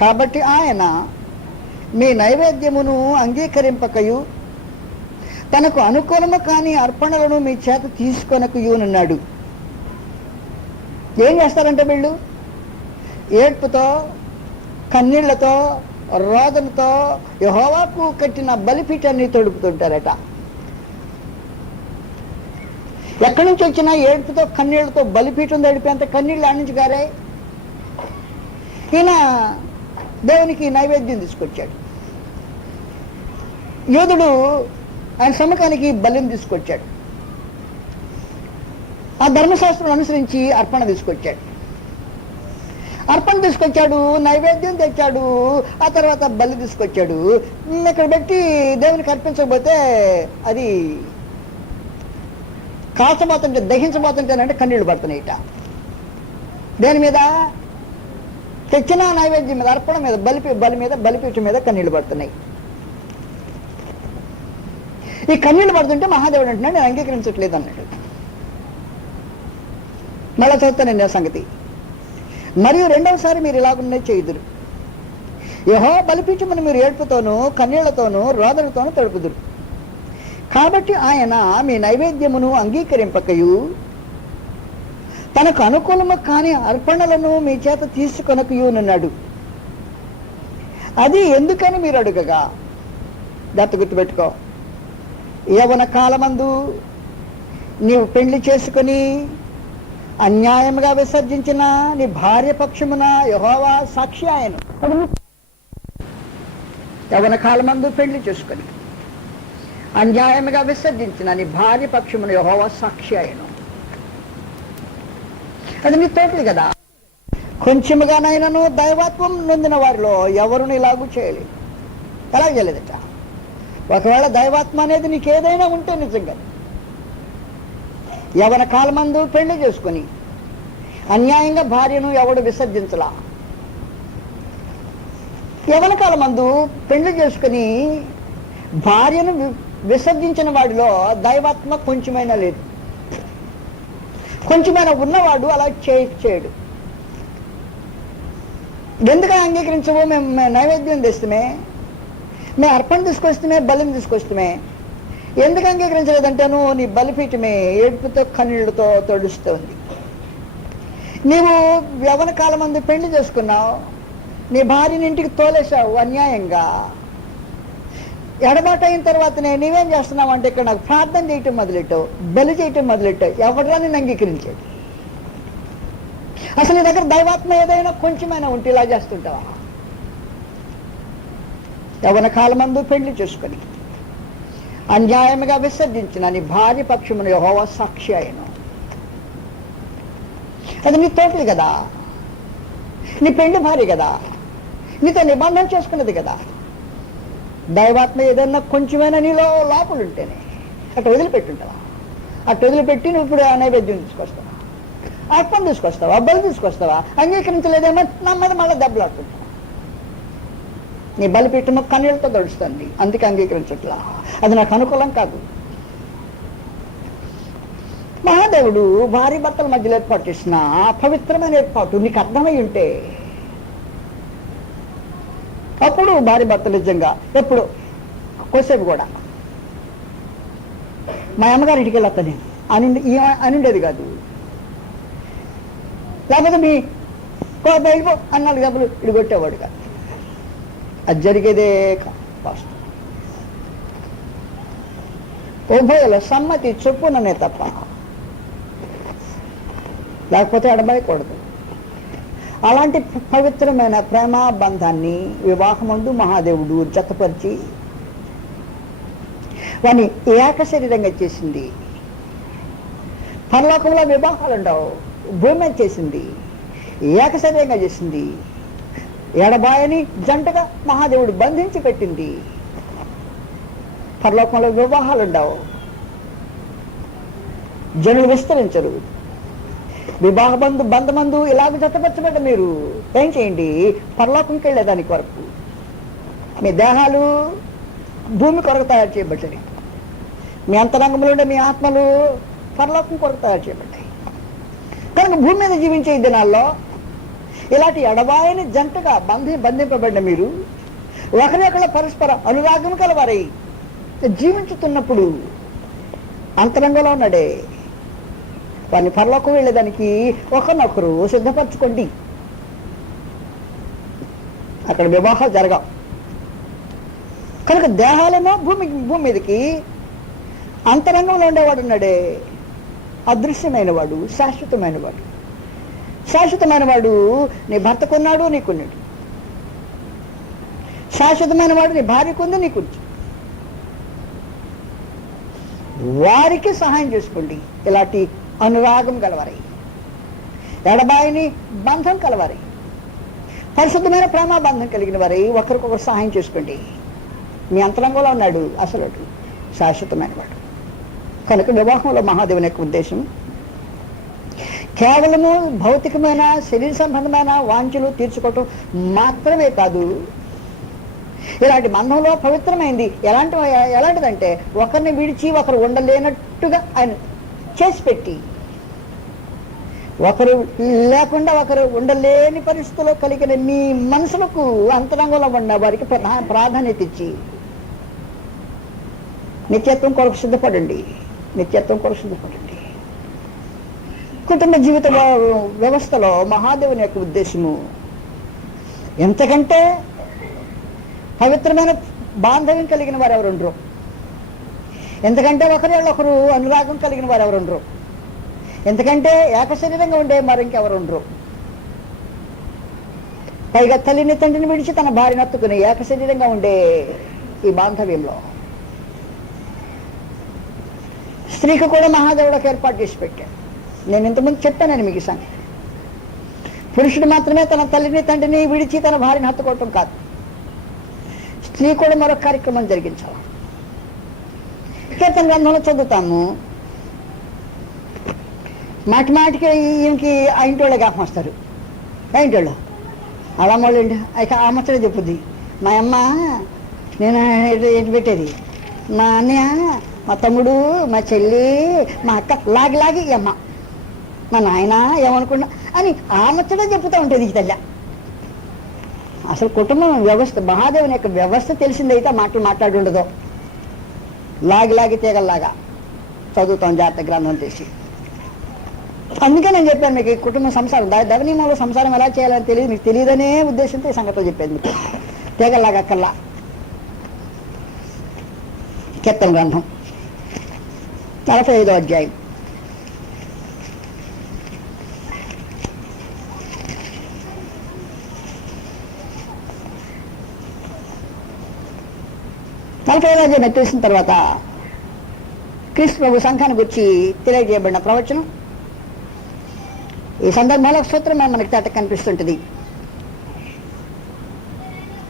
కాబట్టి ఆయన మీ నైవేద్యమును అంగీకరింపకయు తనకు అనుకూలము కాని అర్పణలను మీ చేత తీసుకొనకయునన్నాడు. ఏం చేస్తారంటే వీళ్ళు ఏడ్పుతో కన్నీళ్లతో రోదనతో యెహోవాకు కట్టిన బలిపీఠాన్ని తడుపుతుంటారట. ఎక్కడి నుంచి వచ్చినా ఏడ్పుతో కన్నీళ్లతో బలిపీఠం తడిపేంత కన్నీళ్ళు ఆడి నుంచి గారాయి. ఈయన దేవునికి నైవేద్యం తీసుకొచ్చాడు. యోధుడు ఆయన సమ్మకానికి బలిని తీసుకొచ్చాడు. ఆ ధర్మశాస్త్రం అనుసరించి అర్పణ తీసుకొచ్చాడు. నైవేద్యం తెచ్చాడు. ఆ తర్వాత బలి తీసుకొచ్చాడు. ఇక్కడ పెట్టి దేవునికి అర్పించకపోతే అది కాల్చబోతుంటే దహించబోతుంటేనంటే కన్నీళ్లు పడుతున్నాయిట. దేని మీద? తెచ్చిన నైవేద్యం మీద, అర్పణ మీద, బలిపీఠం మీద కన్నీళ్లు పడుతున్నాయి. ఈ కన్నీళ్లు పడుతుంటే మహాదేవుడు అంటున్నాడు, నేను అంగీకరించట్లేదు అన్నాడు. మళ్ళా చదువుతానండి ఆ సంగతి. మరియు రెండవసారి మీరు ఇలాగున్నే చేయుదురు. యెహోవా బలిపీఠమును మీరు ఏడ్పుతోనూ కన్నీళ్లతోనూ రోదనతోనూ తడుపుదురు. కాబట్టి ఆయన మీ నైవేద్యమును అంగీకరింపకయు తనకు అనుకూలము కాని అర్పణలను మీ చేత తీసుకొనకయునన్నాడు. అది ఎందుకని మీరు అడుగగా, దత్త గుర్తుపెట్టుకో, యవ్వన కాలమందు నీవు పెళ్లి చేసుకుని అన్యాయముగా విసర్జించిన నీ భార్య పక్షమున యెహోవా సాక్షి ఆయను. యవ్వన కాలమందు పెళ్లి చేసుకుని అన్యాయముగా విసర్జించిన నీ భార్య పక్షమున యెహోవా సాక్షి ఆయను. అది నీ తోటలు కదా. కొంచెముగానైనాను దైవత్వం నొందిన వారిలో ఎవరును ఇలాగూ చేయలేదు. ఎలా చేయలేదట? ఒకవేళ దైవాత్మ అనేది నీకు ఏదైనా ఉంటే నిజంగా యవ్వన కాలమందు పెళ్లి చేసుకుని అన్యాయంగా భార్యను ఎవడు విసర్జించలా. యవ్వన కాలమందు పెళ్లి చేసుకుని భార్యను విసర్జించిన వాడిలో దైవాత్మ కొంచెమైనా లేదు. కొంచెమైనా ఉన్నవాడు అలా చేయడు. ఎందుకని అంగీకరించవు? మేము నైవేద్యం తెస్తుమే, మేము అర్పణ తీసుకొస్తామే, బలిని తీసుకొస్తామే. ఎందుకు అంగీకరించలేదంటాను? నీ బలిపీఠమే ఏడుపుతో కన్నీళ్లతో తడుస్తుంది. నీవు యవ్వన కాలమందు పెళ్లి చేసుకున్నావు, నీ భార్యని ఇంటికి తోలేసావు అన్యాయంగా. ఎడబాటు అయిన తర్వాతనే నీవేం చేస్తున్నావు అంటే ఇక్కడ నాకు ప్రార్థన చేయటం మొదలెట్టావు, బలి చేయటం మొదలెట్టావు. ఎవడరా నేను అంగీకరించేది? అసలు నీ దగ్గర దైవాత్మ ఏదైనా కొంచెమైనా ఉంటే ఇలా చేస్తుంటావా? యవ్వన కాలమందు పెళ్లి చేసుకుని అన్యాయముగా విసర్జించిన నీ భార్య పక్షమున యెహోవా సాక్షి ఆయను. అది నీ తోటలు కదా, నీ పెళ్లి భార్య కదా, నీతో నిబంధన చేసుకున్నది కదా. దైవాత్మ ఏదన్నా కొంచెమైనా నీలో లోపలు ఉంటేనే అటు వదిలిపెట్టుంటావా? అటు వదిలిపెట్టి నువ్వు ఇప్పుడు నైవేద్యం తీసుకొస్తావా, అర్పణ తీసుకొస్తావా, బలి తీసుకొస్తావా? అంగీకరించలేదేమో నా మీద మళ్ళీ దెబ్బలాడుతుంటావా? నీ బలిపీఠము కన్నీళ్లతో గడుస్తుంది, అందుకే అంగీకరించట్లా. అది నాకు అనుకూలం కాదు. మహాదేవుడు భార్య భర్తల మధ్యలో ఏర్పాటు చేసిన పవిత్రమైన ఏర్పాటు నీకు అర్థమై ఉంటే అప్పుడు భార్య భర్తలు నిజంగా ఎప్పుడు కొద్దిసేపు కూడా మా అమ్మగారి ఇంటికి వెళ్ళొస్తా నేను అనుండేది కాదు. లేకపోతే మీ వెళ్ళిపో అన్నాడు డబ్బులు ఇటు కొట్టేవాడు కాదు. అది జరిగేదే ఫస్ట్ ఉభయల సమ్మతి చొప్పుననే తప్ప, లేకపోతే ఎడబాయకూడదు. అలాంటి పవిత్రమైన ప్రేమ బంధాన్ని వివాహమందు మహాదేవుడు జతపరిచి వాని ఏక శరీరంగా చేసింది. పరలోకంలో వివాహాలు ఉండవు, భూమి చేసింది, ఏక శరీరంగా చేసింది. ఎడబాయని జంటగా మహాదేవుడు బంధించి పెట్టింది. పరలోకంలో వివాహాలు ఉండవు, జనులు విస్తరించరు. వివాహ బంధమందు ఇలాగ జతపరచబడ్డ మీరు ఏం చేయండి? పరలోకంకి వెళ్ళేదానికి వరకు మీ దేహాలు భూమి కొరకు తయారు చేయబడ్డాయి. మీ అంతరంగంలో ఉండే మీ ఆత్మలు పరలోకం కొరకు తయారు చేయబడ్డాయి. కనుక భూమి మీద జీవించే ఈ దినాల్లో ఇలాంటి ఎడబాయని జంటగా బంధింపబడిన మీరు ఒకరికొకరు పరస్పర అనురాగం కలవారై జీవించుతున్నప్పుడు అంతరంగంలో ఉన్నాడే వారిని పరలోకం వెళ్ళేదానికి ఒకరినొకరు సిద్ధపరచుకోండి. అక్కడ వివాహాలు జరగవు. కనుక దేహాలేమో భూమి మీదకి, అంతరంగంలో ఉండేవాడు ఉన్నాడే అదృశ్యమైన వాడు, శాశ్వతమైన వాడు. శాశ్వతమైన వాడు నీ భర్తకున్నాడు, నీకున్నాడు. శాశ్వతమైన వాడు నీ భార్యకుంది, నీకుంది. వారికి సహాయం చేసుకోండి. ఇలాంటి అనురాగం కలవారై, ఎడబాయిని బంధం కలవారై, పరిశుద్ధమైన ప్రేమ బంధం కలిగిన వారై ఒకరికొకరు సహాయం చేసుకోండి. మీ అంతరంగంలో ఉన్నాడు అసలు శాశ్వతమైన వాడు. కనుక వివాహంలో మహాదేవుని యొక్క ఉద్దేశం కేవలము భౌతికమైన శరీర సంబంధమైన వాంఛలు తీర్చుకోవటం మాత్రమే కాదు, ఇలాంటి బంధంలో పవిత్రమైంది ఎలాంటిదంటే ఒకరిని విడిచి ఒకరు ఉండలేనట్టుగా ఆయన చేసి పెట్టి, ఒకరు లేకుండా ఒకరు ఉండలేని పరిస్థితుల్లో కలిగిన మీ మనసులకు అంతరంగంలో ఉన్న వారికి ప్రాధాన్యత ఇచ్చి నిత్యత్వం కొరకు సిద్ధపడండి, నిత్యత్వం కొరకు సిద్ధపడండి. కుటుంబ జీవిత వ్యవస్థలో మహాదేవుని యొక్క ఉద్దేశము ఎంతకంటే పవిత్రమైన బాంధవ్యం కలిగిన వారు ఎవరుండ్రు, ఎందుకంటే ఒకరు అనురాగం కలిగిన వారు ఎవరుండ్రు, ఎందుకంటే ఏకశరీరంగా ఉండే మరి ఇంకెవరుండ్రు. పైగా తల్లిని తండ్రిని విడిచి తన భార్యను హత్తుకుని ఏకశరీరంగా ఉండే ఈ బాంధవ్యంలో స్త్రీకి కూడా మహాదేవుడికి ఏర్పాటు చేసి పెట్టాడు. నేను ఇంతకుముందు చెప్పానని మీకు సంగతి. పురుషుడు మాత్రమే తన తల్లిని తండ్రిని విడిచి తన భార్యను హత్తుకోవటం కాదు, స్త్రీ కూడా మరొక కార్యక్రమం జరిగించాలి. కీర్తన గ్రంథంలో చదువుతాము, మాటి మాటికి ఈయనకి ఆ ఇంటి వాళ్ళే జ్ఞాపకం వస్తారు. ఆ ఇంటి వాళ్ళు అమ్మోళ్ళండి అయితే ఆ ముచ్చట చెప్పుద్ది. మా అమ్మ నేను ఏంటి పెట్టేది, మా అన్నయ్య, మా తమ్ముడు, మా చెల్లి, మా అక్క లాగి ఈ అమ్మ, మా నాయన ఏమనుకున్నా అని ఆ ముచ్చట చెప్పుతూ ఉంటుంది ఈ తల్లి. అసలు కుటుంబం వ్యవస్థ, మహాదేవుని యొక్క వ్యవస్థ తెలిసిందైతే మాటలు మాట్లాడుండదు. లాగి తీగల్లాగా చదువుతాం జాగ్రత్త గ్రంథం తీసి. అందుకే నేను చెప్పాను మీకు ఈ కుటుంబ సంసారం దవనీయంలో సంసారం ఎలా చేయాలని తెలియదు, మీకు తెలియదనే ఉద్దేశంతో ఈ సంగతిలో చెప్పాను మీకు. తీగల్లాగా అక్కల్లా. కీర్తన గ్రంథం 45వ అధ్యాయం. తెలిసిన తర్వాత క్రీస్తు ప్రభు సంఘానికి వచ్చి తెలియజేయబడిన ప్రవచనం. ఈ సందర్భంలో ఒక సూత్రం మనకి తేట కనిపిస్తుంటుంది.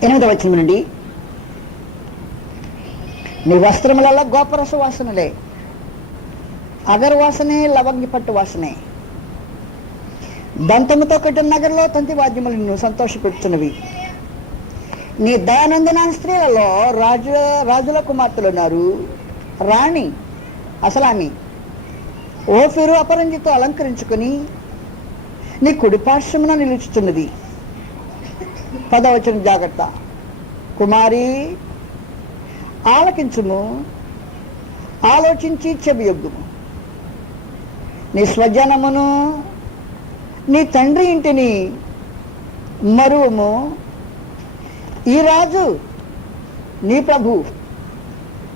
8వ వచనం నుండి, నీ వస్త్రములలో గోపరస వాసనలే, అగరు వాసనే, లవంగి పట్టు వాసనే, దంతముతో కట్టిన నగరంలో తంతి వాద్యములు నిన్ను సంతోషపెడుతున్నవి. నీ దయానందన స్త్రీలలో రాజుల కుమార్తెలు ఉన్నారు. రాణి అసలామి ఓఫీరు అపరంజితో అలంకరించుకుని నీ కుడి పార్శ్వమున నిలుచుతున్నది. 10వ వచనం జాగ్రత్త. కుమారి ఆలకించుము, ఆలోచించి చెవియొగ్గుము. నీ స్వజనమును నీ తండ్రి ఇంటిని మరువము. ఈ రాజు నీ ప్రభు,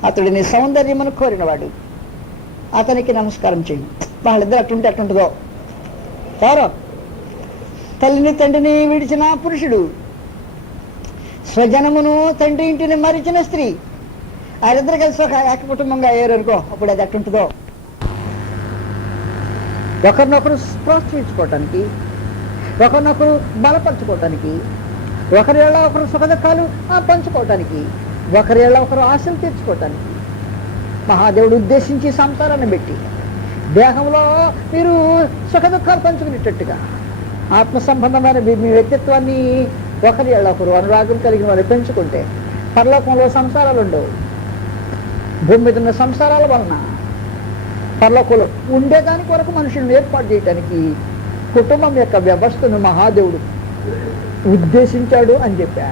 అతడు నీ సౌందర్యమును కోరినవాడు, అతనికి నమస్కారం చేయి. వాళ్ళిద్దరు అట్టుంటుందో ఎవరో తల్లిని తండ్రిని విడిచిన పురుషుడు, స్వజనమును తండ్రి ఇంటిని మరిచిన స్త్రీ, వాళ్ళిద్దరు కలిసి ఒక ఏక కుటుంబంగా అయ్యారు అనుకో, అప్పుడు అది అట్టుంటుందో. ఒకరినొకరు ప్రోత్సహించుకోవటానికి, ఒకరినొకరు బలపరచుకోవటానికి, ఒకరిళ్ళ ఒకరు సుఖదుఖాలు పంచుకోవటానికి, ఒకరిళ్ళ ఒకరు ఆశలు తీర్చుకోవటానికి మహాదేవుడు ఉద్దేశించి సంసారాన్ని పెట్టి దేహంలో మీరు సుఖదుఖాలు పంచుకునేటట్టుగా ఆత్మ సంబంధమైన మీ వ్యక్తిత్వాన్ని ఒకరిళ్ళ ఒకరు అనురాగం కలిగిన వారు పెంచుకుంటే పరలోకంలో సంసారాలు ఉండవు. భూమి మీద ఉన్న సంసారాల వలన పరలోకంలో ఉండేదాని కొరకు మనుషులను ఏర్పాటు చేయడానికి కుటుంబం యొక్క వ్యవస్థను మహాదేవుడు ఉద్దేశించాడు అని చెప్పా.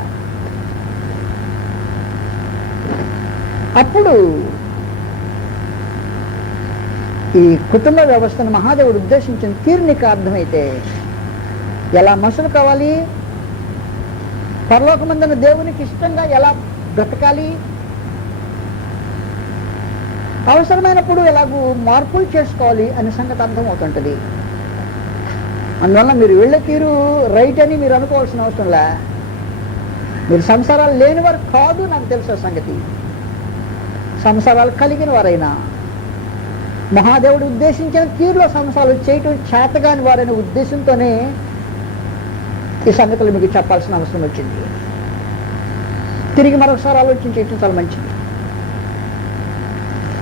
అప్పుడు ఈ కుటుంబ వ్యవస్థను మహాదేవుడు ఉద్దేశించిన తీరు నీకు అర్థమైతే ఎలా మనుషులు కావాలి, పరలోకమందున దేవునికి ఇష్టంగా ఎలా బ్రతకాలి, అవసరమైనప్పుడు ఎలాగూ మార్పులు చేసుకోవాలి అనే సంగతి అర్థమవుతుంటుంది. అందువల్ల మీరు వెళ్ళే తీరు రైట్ అని మీరు అనుకోవాల్సిన అవసరంలా. మీరు సంసారాలు లేని వారు కాదు, నాకు తెలుసు సంగతి. సంసారాలు కలిగిన వారైనా మహాదేవుడు ఉద్దేశించిన తీరులో సంసారాలు చేయటం చేతగాని వారైన ఉద్దేశంతోనే ఈ సంగతులు మీకు చెప్పాల్సిన అవసరం వచ్చింది. తిరిగి మరొకసారి ఆలోచించేయటం చాలా మంచిది.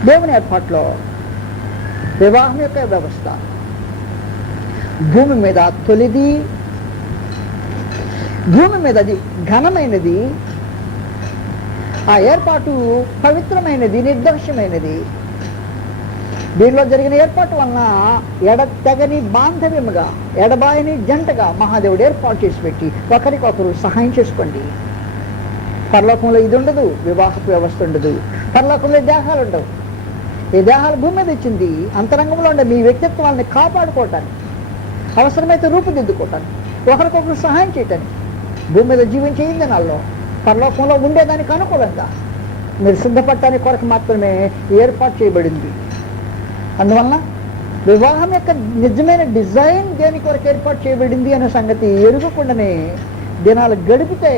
దేవుని ఏర్పాట్లో వివాహం యొక్క వ్యవస్థ భూమి మీద తొలిది, భూమి మీద అది ఘనమైనది, ఆ ఏర్పాటు పవిత్రమైనది, నిర్దోషమైనది. దీనిలో జరిగిన ఏర్పాటు వలన ఎడతెగని బాంధవ్యముగా, ఎడబాయని జంటగా మహాదేవుడు ఏర్పాటు చేసి పెట్టి ఒకరికొకరు సహాయం చేసుకోండి. పరలోకంలో ఇది ఉండదు, వివాహపు వ్యవస్థ ఉండదు. పరలోకంలో దేహాలు ఉండవు. ఈ దేహాలు భూమి మీద ఇచ్చింది అంతరంగంలో ఉండే మీ వ్యక్తిత్వాన్ని కాపాడుకోవటానికి, అవసరమైతే రూపుదిద్దుకోవటానికి, ఒకరికొకరు సహాయం చేయటానికి. భూమి మీద జీవించే ఇంధనాల్లో పరలోకంలో ఉండేదానికి అనుకూలంగా మీరు సిద్ధపడటానికి కొరకు మాత్రమే ఏర్పాటు చేయబడింది. అందువలన వివాహం యొక్క నిజమైన డిజైన్ దేని కొరకు ఏర్పాటు చేయబడింది అనే సంగతి ఎరుగకుండానే దినాలు గడిపితే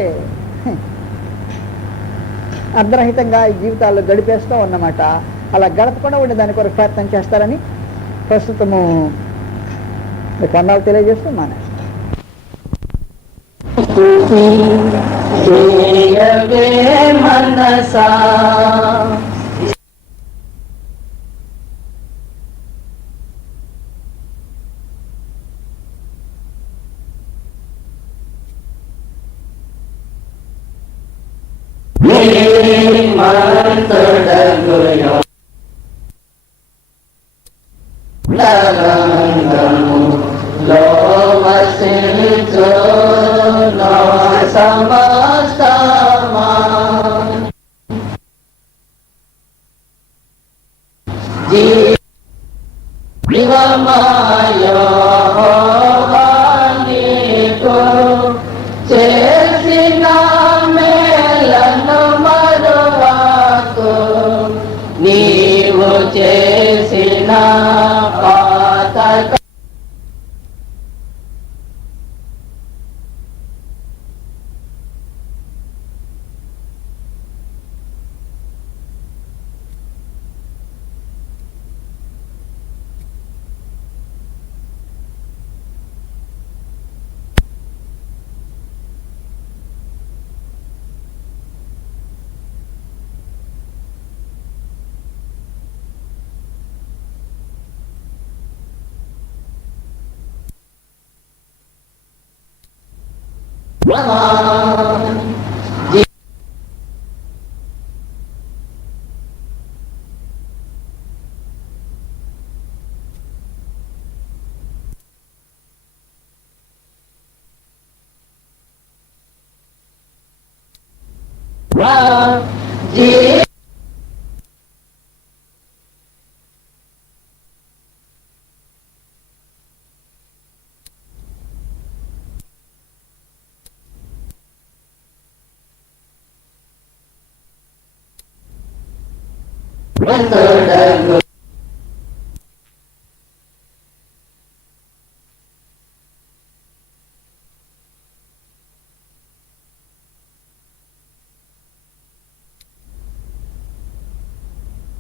అర్ధరహితంగా ఈ జీవితాల్లో గడిపేస్తూ ఉన్నమాట. అలా గడపకుండా ఉండే దాని కొరకు ప్రయత్నం చేస్తారని ప్రస్తుతము మీకు వందలు తెలియజేస్తూ మానేస్తాను.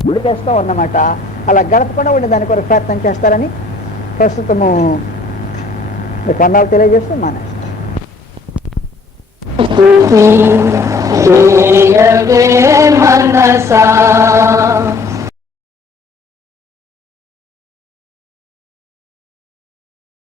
గడిపేస్తూ ఉన్నమాట. అలా గడపకుండా ఉండే దాని కొరకు ప్రయత్నం చేస్తారని ప్రస్తుతము మీకు వందలు తెలియజేస్తూ మానేస్తాను.